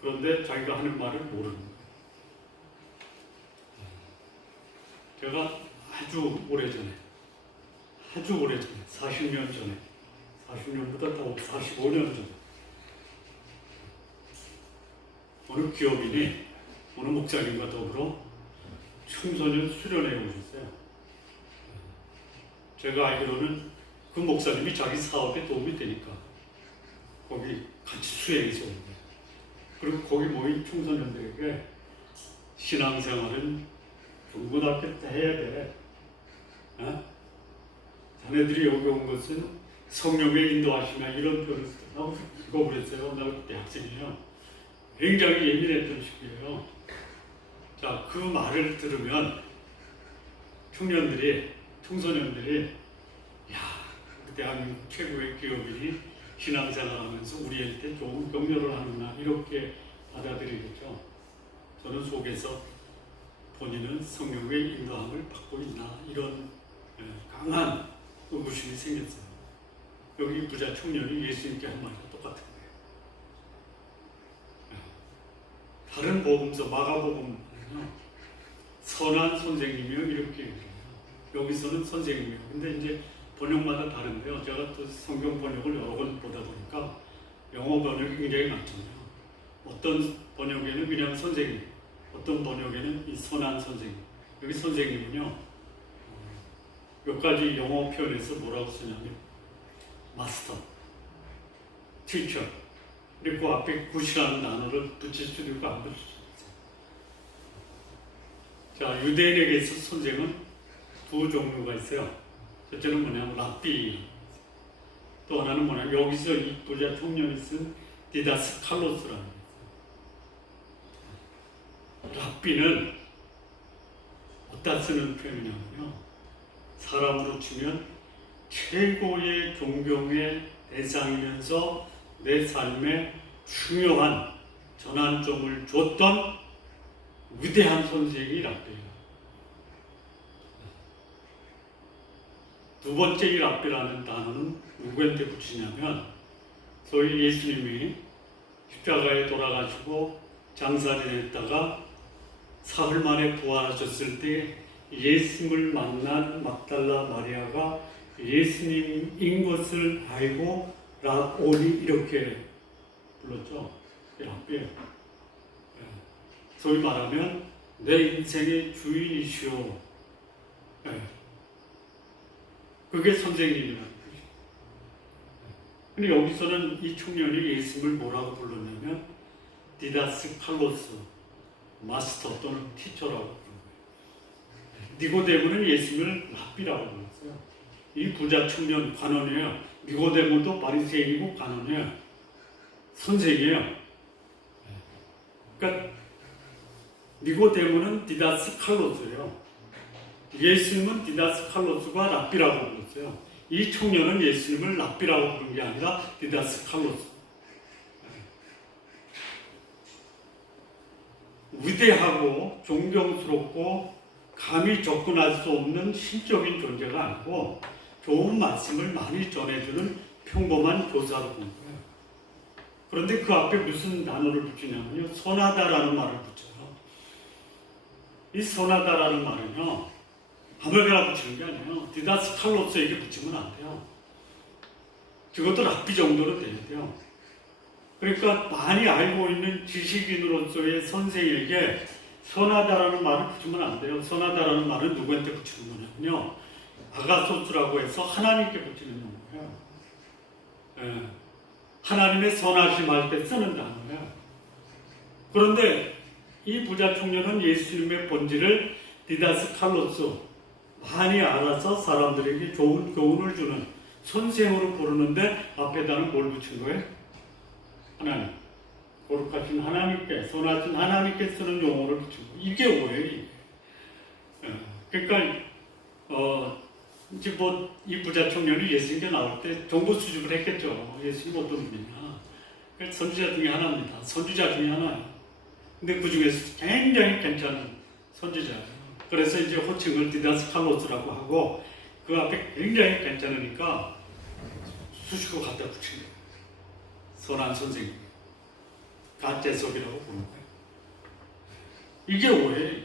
그런데 자기가 하는 말을 모르는 거예요. 제가 아주 오래전에 40년 전에, 40년보다 더 45년 전에 어느 기업인이 어느 목사님과 더불어 청소년 수련회에 오셨어요. 제가 알기로는 그 목사님이 자기 사업에 도움이 되니까 거기 같이 수행해서 온 거예요. 그리고 거기 모인 청소년들에게 신앙생활은 중고등학교 때 해야 돼. 자네들이 여기 온 것은 성령의 인도하시나 이런 표현을 쓰고 읽어버렸어요. 나 그때 학생이에요. 굉장히 예민했던 시기예요. 자, 그 말을 들으면 청소년들이 야, 그 대한민국 최고의 기업인이 신앙생활하면서 우리한테 좋은 격려를 하는구나 이렇게 받아들이겠죠. 저는 속에서 본인은 성령의 인도함을 받고 있나 이런 강한 의구심이 생겼어요. 여기 부자 청년이 예수님께 한 말과 똑같은 거예요. 다른 복음서 마가복음은요, 선한 선생님이요 이렇게 얘기해요. 여기서는 선생님이요. 근데 이제 번역마다 다른데요. 제가 또 성경 번역을 여러 번 보다 보니까 영어 번역이 굉장히 많잖아요. 어떤 번역에는 그냥 선생님, 어떤 번역에는 이 선한 선생님. 여기 선생님은요, 몇 가지 영어 표현에서 뭐라고 쓰냐면 마스터, 티처, 그리고 그 앞에 굿이라는 단어를 붙일 수도 있고 안 붙일 수도 있어요. 자, 유대인에게서 선생은 두 종류가 있어요. 첫째는 뭐냐면 랍비, 또 하나는 뭐냐면 여기서 이 부자 청년이 쓴 디다스 칼로스라는 게 있어요. 랍비는 어디다 쓰는 표현이냐면요, 사람으로 치면 최고의 존경의 대상이면서 내 삶에 중요한 전환점을 줬던 위대한 선생이 랍비예요. 두 번째 이 랍비라는 단어는 누구한테 붙이냐면 소위 예수님이 십자가에 돌아가시고 장사 지냈다가 사흘 만에 부활하셨을 때 예수님을 만난 막달라 마리아가 예수님인 것을 알고 라오니 이렇게 불렀죠. 랍비예요. 소위 말하면 내 인생의 주인이시오. 그게 선생님이라는 거죠. 근데 여기서는 이 청년이 예수님을 뭐라고 불렀냐면 디다스 칼로스, 마스터 또는 티처라고 부른 거예요. 니고데모는 예수님을 랍비라고 불렀어요. 이 부자 청년 관원이에요. 니고데모도 바리새인이고 관원이에요. 선생이에요. 그러니까 니고데모는 디다스 칼로스예요. 예수님은 디다스 칼로스가 랍비라고 불렀어요. 이 청년은 예수님을 랍비라고 부른 게 아니라 디다스 칼로스. 위대하고 존경스럽고 감히 접근할 수 없는 신적인 존재가 아니고 좋은 말씀을 많이 전해주는 평범한 교사로 본 거예요. 그런데 그 앞에 무슨 단어를 붙이냐면요. 선하다라는 말을 붙여요. 이 선하다라는 말은요. 아무데나 붙이는 게 아니에요. 디다스 칼로스에게 붙이면 안 돼요. 적어도 랍비 정도로 돼야 돼요. 그러니까 많이 알고 있는 지식인으로서의 선생에게 선하다라는 말을 붙이면 안 돼요. 선하다라는 말은 누구한테 붙이는 거냐면요. 아가소스라고 해서 하나님께 붙이는 거예요. 예. 하나님의 선하심 할 때 쓰는 단어예요. 그런데 이 부자 청년은 예수님의 본질을 디다스 칼로스, 많이 알아서 사람들에게 좋은 교훈을 주는 선생으로 부르는데 앞에다는 뭘 붙인 거예요? 하나님. 거룩하신 하나님께, 선하신 하나님께 쓰는 용어를 붙인 거예요. 이게 뭐예요? 이게? 그러니까 이제 뭐 이 부자 청년이 예수님께 나올 때 정보 수집을 했겠죠. 예수님 어떤 분이냐. 선지자 중에 하나입니다. 선지자 중에 하나예요. 근데 그 중에서 굉장히 괜찮은 선지자예요. 그래서 이제 호칭을 디다스 칼로스라고 하고 그 앞에 굉장히 괜찮으니까 수식어 갖다 붙인 거예요. 선한 선생님. 가짜석이라고 부르는 거예요. 이게 왜?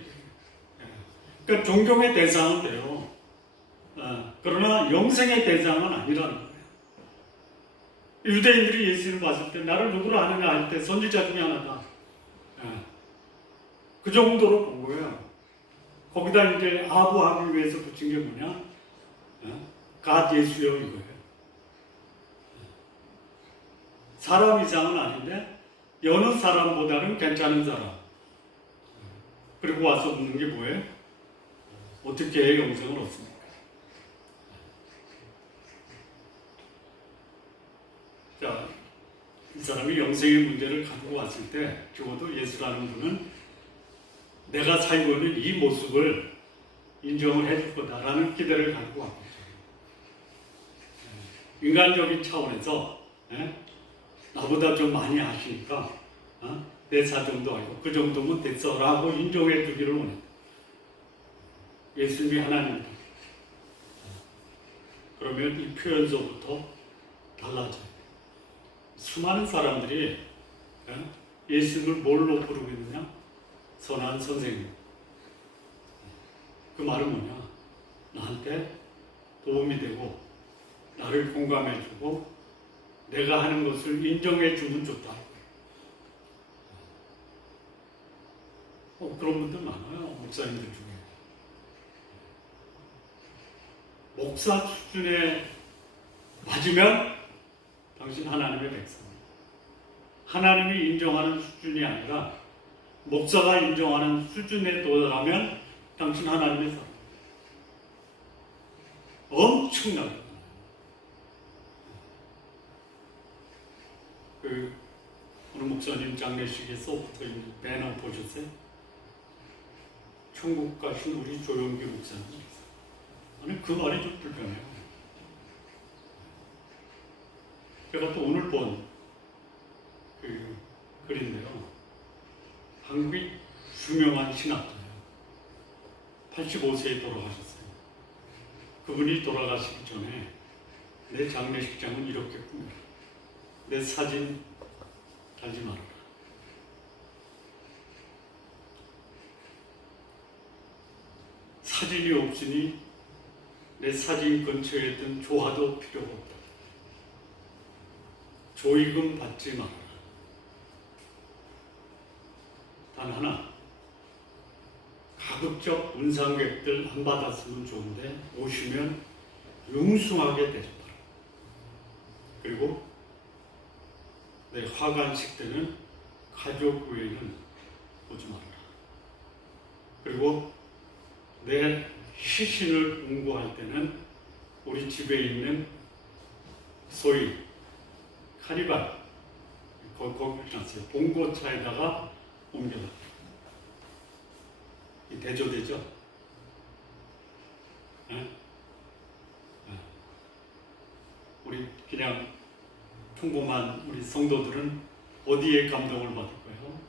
그러니까 존경의 대상은 돼요. 그러나 영생의 대상은 아니라는 거예요. 유대인들이 예수를 봤을 때 나를 누구로 아느냐 할 때 선지자 중에 하나다. 그 정도로 본 거예요. 거기다 이제 아부하기 위해서 붙인 게 뭐냐? 갓 예수여 이거예요. 사람 이상은 아닌데 여느 사람보다는 괜찮은 사람. 그리고 와서 묻는 게 뭐예요? 어떻게 영생을 얻습니까? 자, 이 사람이 영생의 문제를 가지고 왔을 때 적어도 예수라는 분은 내가 살고 있는 이 모습을 인정을 해줄 거다라는 기대를 가지고 왔겠죠. 인간적인 차원에서 나보다 좀 많이 아시니까 내 사정도 알고 그 정도면 됐어라고 인정해 주기를 원해요. 예수님이 하나님이다. 그러면 이 표현서부터 달라져요. 수많은 사람들이 예수님을 뭘로 부르고 있느냐? 선한 선생님. 그 말은 뭐냐? 나한테 도움이 되고 나를 공감해주고 내가 하는 것을 인정해주면 좋다. 그런 분들 많아요. 목사님들 중에. 목사 수준에 맞으면 당신 하나님의 백성이다. 하나님이 인정하는 수준이 아니라 목사가 인정하는 수준에 도달하면 당신 하나님의 사람. 엄청나게. 오늘 목사님 장례식에 써붙어 있는 배너 보셨어요? 천국 가신 우리 조영기 목사님. 아니 그 말이 좀 불편해요. 제가 또 오늘 본 그 글인데요. 한국이 유명한 신학자예요. 85세에 돌아가셨어요. 그분이 돌아가시기 전에 내 장례식장은 이렇게 꾸며라. 내 사진 달지 말아라. 사진이 없으니 내 사진 근처에 있던 조화도 필요가 없다. 조의금 받지 말아라. 단 하나, 가급적 문상객들 안 받았으면 좋은데 오시면 융숭하게 대접하라. 그리고 내 화관식 때는 가족 외에는 오지 말아라. 그리고 내 시신을 운구할 때는 우리 집에 있는 소위 카니발 거기 놨어요. 봉고차에다가 옮겨라. 이 대조되죠? 네? 우리 그냥 평범한 우리 성도들은 어디에 감동을 받을까요?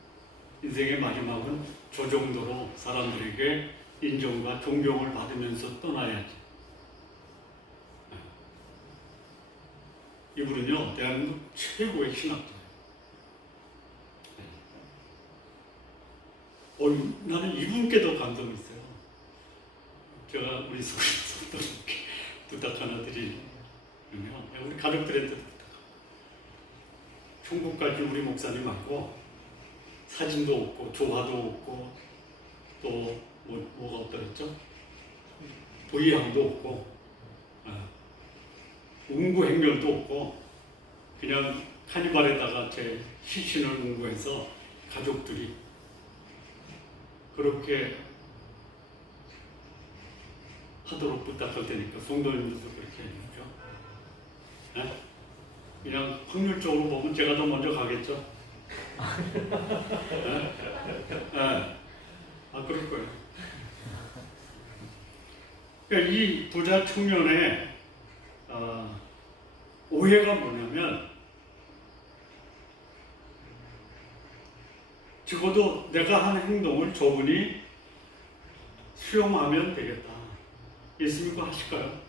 인생의 마지막은 저 정도로 사람들에게 인정과 존경을 받으면서 떠나야지. 이분은요, 대한민국 최고의 신학자예요. 나는 이분께도 감동이 있어요. 제가 우리 성도님께 부탁 하나 드리면, 우리 가족들한테 부탁합니다. 총국까지 우리 목사님하고 사진도 없고 조화도 없고 또 뭐가 없더랬죠? 도의향도 없고 운구행렬도 없고 그냥 카니발에다가 제 시신을 운구해서 가족들이 그렇게 하도록 부탁할 테니까 성도님들도 그렇게 해주죠. 네? 그냥 확률적으로 보면 제가 더 먼저 가겠죠. 네? 네. 그럴 거예요. 그러니까 이 부자 청년의 오해가 뭐냐면 적어도 내가 한 행동을 저분이 수용하면 되겠다. 예수님과 하실까요?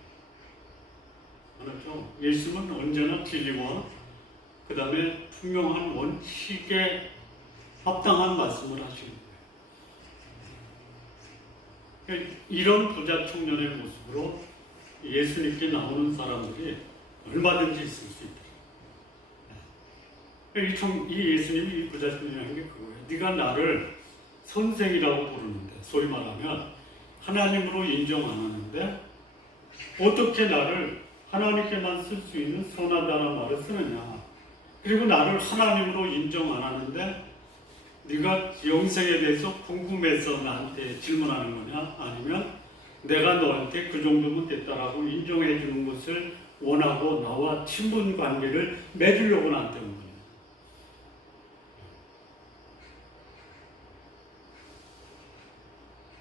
그렇죠. 예수님은 언제나 진리와 그 다음에 분명한 원칙에 합당한 말씀을 하시는 거예요. 그러니까 이런 부자 청년의 모습으로 예수님께 나오는 사람들이 얼마든지 있을 수 있다. 이 예수님이 이 부자 청년이라는 게 그거예요. 네가 나를 선생이라고 부르는데, 소위 말하면 하나님으로 인정 안 하는데 어떻게 나를 하나님께만 쓸 수 있는 선하다는 말을 쓰느냐. 그리고 나를 하나님으로 인정 안 하는데 네가 영생에 대해서 궁금해서 나한테 질문하는 거냐? 아니면 내가 너한테 그 정도면 됐다라고 인정해 주는 것을 원하고 나와 친분 관계를 맺으려고 나한테 온 거냐?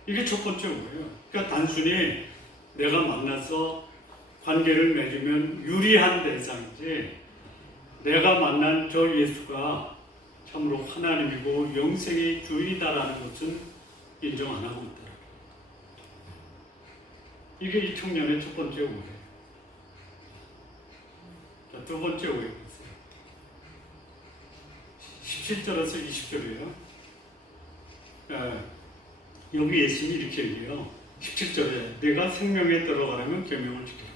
이게 첫 번째 거예요. 그러니까 단순히 내가 만나서 관계를 맺으면 유리한 대상이지 내가 만난 저 예수가 참으로 하나님이고 영생의 주인이다라는 것은 인정 안 하고 있다. 이게 이 청년의 첫 번째 오해예요. 자, 두 번째 오해 보세요. 17절에서 20절이에요. 여기 예수님이 이렇게 얘기해요. 17절에 내가 생명에 들어가려면 계명을 지켜라.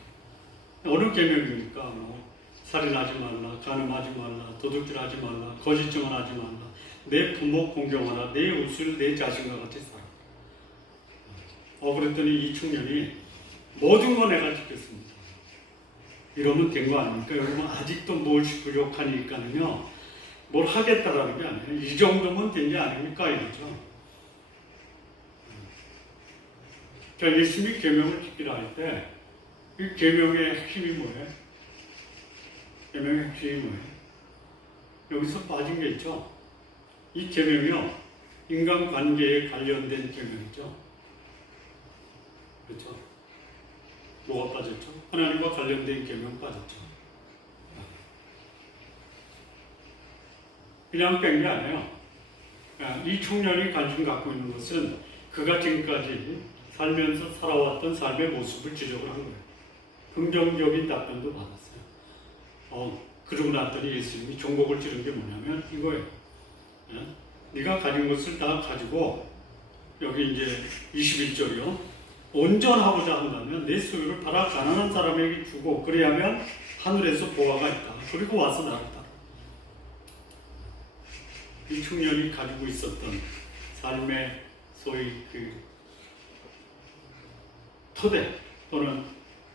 어느 계명입니까? 살인하지 말라, 간음하지 말라, 도둑질하지 말라, 거짓 증언하지 말라, 내 부모 공경하라, 내 우수를 내 자신과 같이 살아. 그랬더니 이 청년이 모든 거 내가 지켰습니다. 이러면 된 거 아닙니까? 여러분 아직도 무엇이 부족하니까는요, 뭘 하겠다라는 게 아니에요. 이 정도면 된 게 아닙니까? 이거죠. 자, 예수님이 계명을 지키라 할 때 이 계명의 핵심이 뭐예요? 계명의 핵심이 뭐예요? 여기서 빠진 게 있죠. 이 계명이요, 인간관계에 관련된 계명이죠. 그렇죠? 뭐가 빠졌죠? 하나님과 관련된 계명 빠졌죠. 그냥 뺀 게 아니에요. 이 청년이 관심 갖고 있는 것은 그가 지금까지 살면서 살아왔던 삶의 모습을 지적을 한 거예요. 긍정적인 답변도 받았어요. 그러고 났더니 예수님이 종곡을 찌른 게 뭐냐면 이거예요. 네가 가진 것을 다 가지고 여기 이제 21절이요. 온전하고자 한다면 내 소유를 팔아 가난한 사람에게 주고 그래야면 하늘에서 보화가 있다. 그리고 와서 나를 따라. 이 청년이 가지고 있었던 삶의 소위 그 토대 또는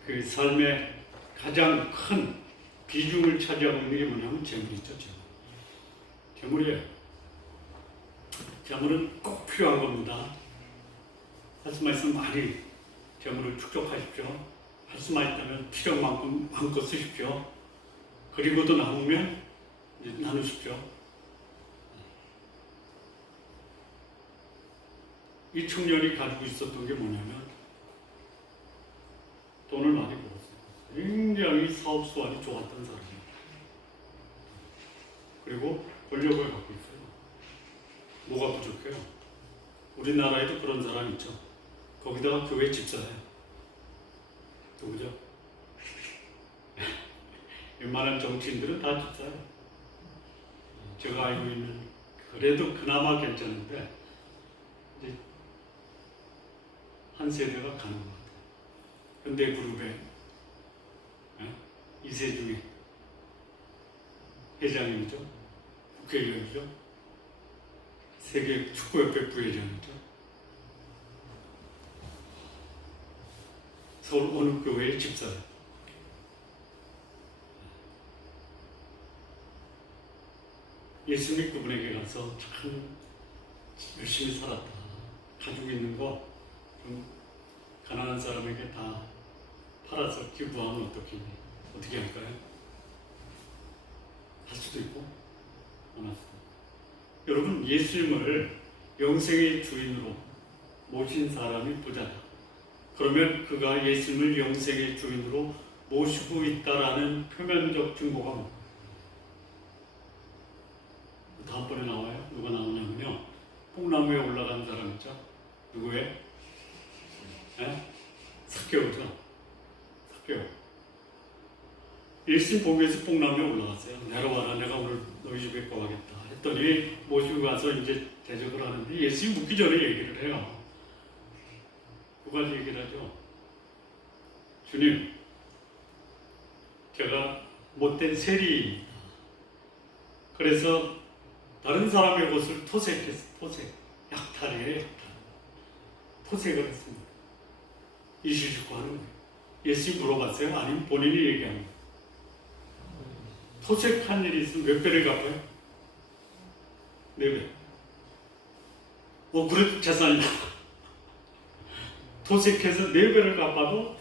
그 삶의 가장 큰 비중을 차지하고 있는 게 뭐냐면 재물이죠. 재물이에요. 재물은 꼭 필요한 겁니다. 할 수만 있으면 많이 재물을 축적하십시오. 할 수만 있다면 필요한 만큼 마음껏 쓰십시오. 그리고도 남으면 이제 나누십시오. 이 청년이 가지고 있었던 게 뭐냐면 돈을 많이 벌었어요. 굉장히 사업 수완이 좋았던 사람이에요. 그리고 권력을 갖고 있어요. 뭐가 부족해요? 우리나라에도 그런 사람 있죠. 거기다가 교회 집사예요. 누구죠? 웬만한 정치인들은 다 집사예요. 제가 알고 있는 그래도 그나마 괜찮은데 이제 한 세대가 가는 것 같아요. 현대그룹의 이세중의 회장님이죠. 국회의원이죠. 세계 축구협회 부회장이죠. 서울 어느 교회의 집사예요. 예수님이 그분에게 가서 참 열심히 살았다. 가지고 있는 거 좀 가난한 사람에게 다 팔아서 기부하면 어떻게 할까요? 할 수도 있고 안 할 수도 있고. 여러분, 예수님을 영생의 주인으로 모신 사람이 부자다. 그러면 그가 예수님을 영생의 주인으로 모시고 있다라는 표면적 증거가 뭡니까? 다음번에 나와요. 누가 나오냐면요. 뽕나무에 올라간 사람 있죠? 누구예요? 삭개오죠. 삭개오. 예수님 보기 위해서 뽕나무에 올라갔어요. 내려와라. 내가 오늘 너희 집에 거하겠다. 했더니 모시고 가서 이제 대접을 하는데 예수님 묻기 전에 얘기를 해요. 두 가지 얘기를 하죠. 주님, 제가 못된 세리입니다. 그래서 다른 사람의 것을 약탈이에요. 토색을 했습니다. 이실직고 하는 거예요. 예수님 물어봤어요? 아니면 본인이 얘기한 거예요? 토색한 일이 있으면 몇 배를 갚아요? 4배. 그래도 재산이다. 토색해서 4배를 갚아도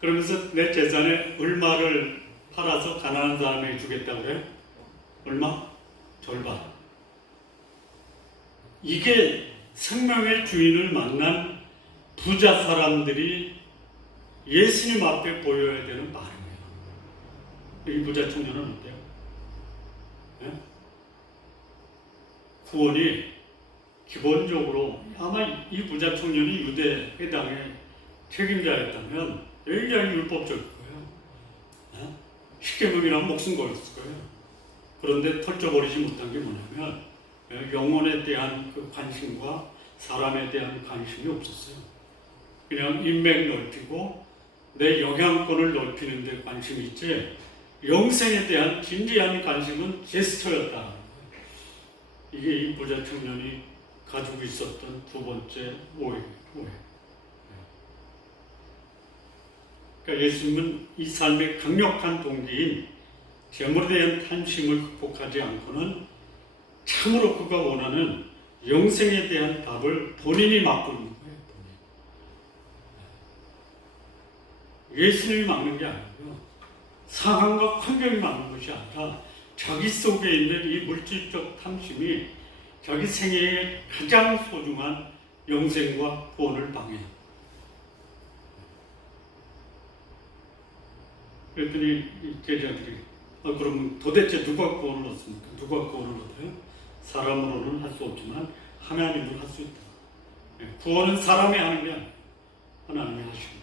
그러면서 내 재산의 얼마를 팔아서 가난한 사람에게 주겠다고 해요? 얼마? 절반. 이게 생명의 주인을 만난 부자 사람들이 예수님 앞에 보여야 되는 반응이에요. 이 부자 청년은 어때요? 네? 구원이 기본적으로 아마 이 부자 청년이 유대 회당의 책임자였다면 굉장히 율법적일 거예요. 네? 십계명이라면 목숨 걸었을 거예요. 그런데 털쳐버리지 못한 게 뭐냐면 영혼에 대한 그 관심과 사람에 대한 관심이 없었어요. 그냥 인맥 넓히고 내 영향권을 넓히는 데 관심이 있지 영생에 대한 진지한 관심은 제스처였다. 이게 이 부자 청년이 가지고 있었던 두 번째 오해예요. 그러니까 예수님은 이 삶의 강력한 동기인 재물에 대한 탐심을 극복하지 않고는 참으로 그가 원하는 영생에 대한 답을 본인이 맡고 있는 거예요. 예수님이 막는 게 아니고요. 상황과 환경이 막는 것이 아니라 자기 속에 있는 이 물질적 탐심이 자기 생애의 가장 소중한 영생과 구원을 방해해요. 그랬더니 이 제자들이 그러면 도대체 누가 구원을 얻습니까? 누가 구원을 얻어요? 사람으로는 할 수 없지만 하나님으로 할 수 있다. 구원은 사람이 하는 게 아니에요. 하나님이 하시고.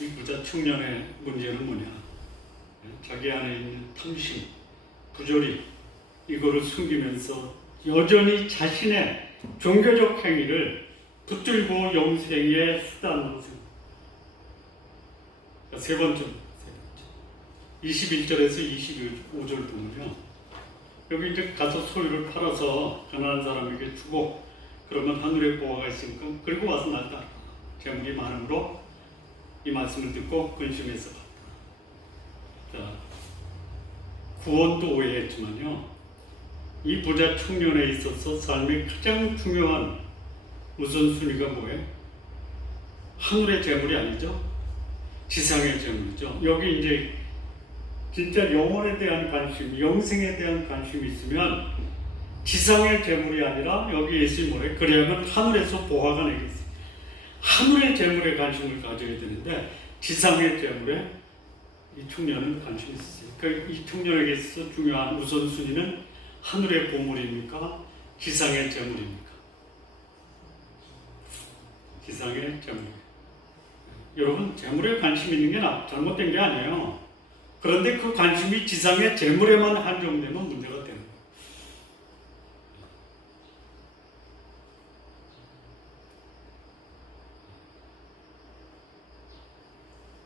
이 부자 청년의 문제는 뭐냐? 자기 안에 있는 탐심, 부조리, 이거를 숨기면서 여전히 자신의 종교적 행위를 붙들고 영생의 수단으로 생각합니다. 세 번째. 21절에서 25절 보면요. 여기 이제 가서 소유를 팔아서 가난한 사람에게 주고, 그러면 하늘에 보화가 있으니까 그리고 와서 날 따라. 재물이 많음으로 이 말씀을 듣고 근심해서 갔다. 자, 구원도 오해했지만요. 이 부자 청년에 있어서 삶의 가장 중요한 우선순위가 뭐예요? 하늘의 재물이 아니죠. 지상의 재물이죠. 여기 이제 진짜 영혼에 대한 관심, 영생에 대한 관심이 있으면 지상의 재물이 아니라 여기 예수님이 뭐래? 그래야만 하늘에서 보화가 내겠어요. 하늘의 재물에 관심을 가져야 되는데 지상의 재물에 이 청년은 관심이 있었어요. 그러니까 이 청년에게 있어서 중요한 우선순위는 하늘의 보물입니까? 지상의 재물입니까? 지상의 재물. 여러분, 재물에 관심 있는 게 잘못된 게 아니에요. 그런데 그 관심이 지상의 재물에만 한정되면 문제가 되는 거예요.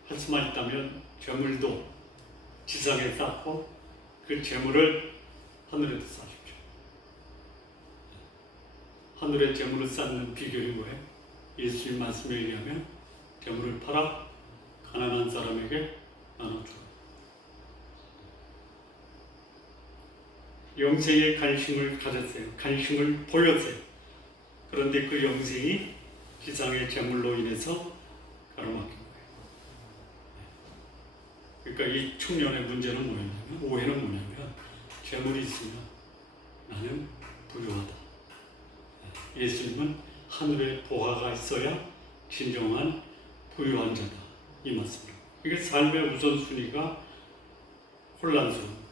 할 수만 있다면 재물도 지상에 쌓고 그 재물을 하늘에도 쌓으십시오. 하늘에 재물을 쌓는 비결이 뭐예요? 예수님 말씀에 의하면 재물을 팔아 가난한 사람에게 나눠주라. 영생에 관심을 가졌어요. 관심을 보였어요. 그런데 그 영생이 지상의 재물로 인해서 가로막힌 거예요. 그러니까 이 청년의 문제는 뭐였냐면, 오해는 뭐냐면, 재물이 있으면 나는 부유하다. 예수님은 하늘에 보화가 있어야 진정한 부유한 자다. 이 말씀입니다. 이게 삶의 우선순위가 혼란스러운 거예요.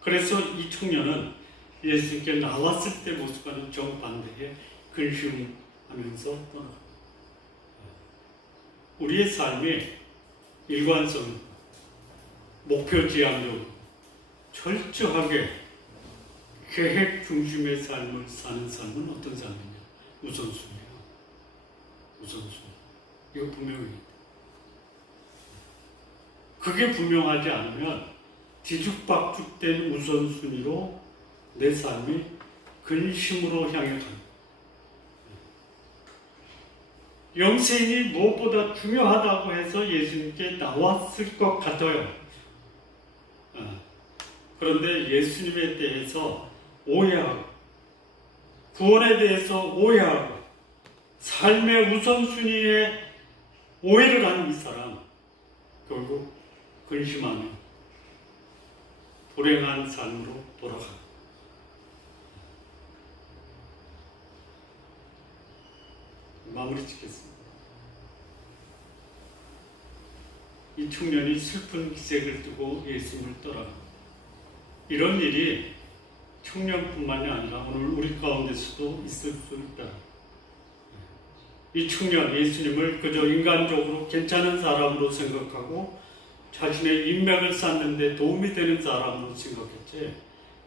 그래서 이 청년은 예수님께 나왔을 때 모습과는 정반대의 근심하면서 떠나갑니다. 우리의 삶이 일관성, 목표지향적으로 철저하게 계획 중심의 삶을 사는 삶은 어떤 삶이냐? 우선순위예요. 우선순위. 이거 분명히. 그게 분명하지 않으면 뒤죽박죽된 우선순위로 내 삶이 근심으로 향해 갑니다. 영생이 무엇보다 중요하다고 해서 예수님께 나왔을 것 같아요. 그런데 예수님에 대해서 오해하고, 구원에 대해서 오해하고, 삶의 우선순위에 오해를 하는 이 사람, 결국 근심하며 불행한 삶으로 돌아갑니다. 마무리 짓겠습니다. 이 청년이 슬픈 기색을 두고 예수님을 떠나갑니다. 이런 일이 청년뿐만이 아니라 오늘 우리 가운데서도 있을 수 있다. 이 청년 예수님을 그저 인간적으로 괜찮은 사람으로 생각하고 자신의 인맥을 쌓는 데 도움이 되는 사람으로 생각했지,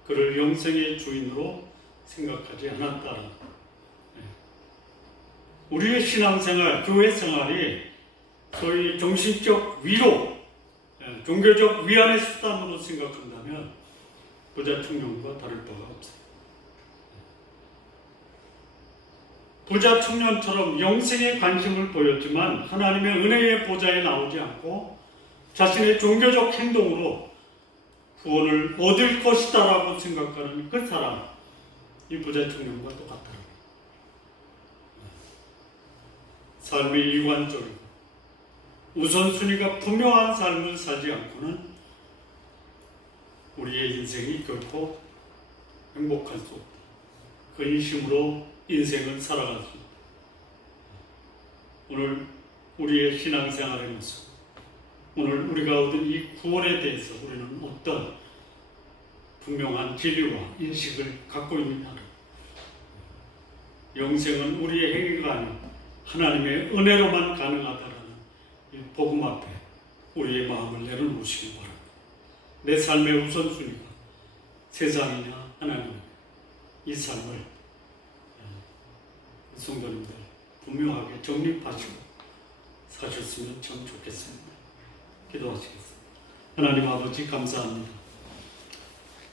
그를 영생의 주인으로 생각하지 않았다. 우리의 신앙생활, 교회 생활이 소위 정신적 위로, 종교적 위안의 수단으로 생각한다면 부자 청년과 다를 바가 없어요. 부자 청년처럼 영생에 관심을 보였지만 하나님의 은혜의 보좌에 나오지 않고 자신의 종교적 행동으로 구원을 얻을 것이다라고 생각하는 그 사람, 이 부자 청년과 똑같다. 삶이 일관적이고 우선순위가 분명한 삶을 살지 않고는 우리의 인생이 결코 행복할 수 없다. 근심으로 인생을 살아갈 수 있다. 오늘 우리의 신앙생활의 모습, 오늘 우리가 얻은 이 구원에 대해서 우리는 어떤 분명한 진리와 인식을 갖고 있느냐. 영생은 우리의 행위가 아닌 하나님의 은혜로만 가능하다라는 이 복음 앞에 우리의 마음을 내려놓으시기 바랍니다. 내 삶의 우선순위가 세상이냐 하나님, 이 삶을 성도님들 분명하게 정립하시고 사셨으면 참 좋겠습니다. 기도하시겠습니다. 하나님 아버지 감사합니다.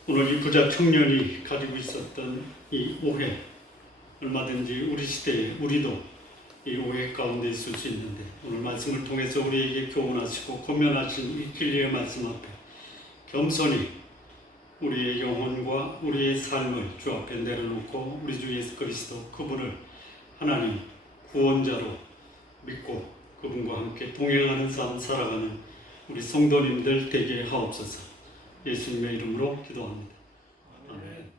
오늘 이 부자 청년이 가지고 있었던 이 오해, 얼마든지 우리 시대에 우리도 이 오해 가운데 있을 수 있는데 오늘 말씀을 통해서 우리에게 교훈하시고 권면하신 이 진리의 말씀 앞에 겸손히 우리의 영혼과 우리의 삶을 주 앞에 내려놓고 우리 주 예수 그리스도 그분을 하나님 구원자로 믿고 그분과 함께 동행하는 삶 살아가는 우리 성도님들 되게 하옵소서. 예수님의 이름으로 기도합니다. 아멘.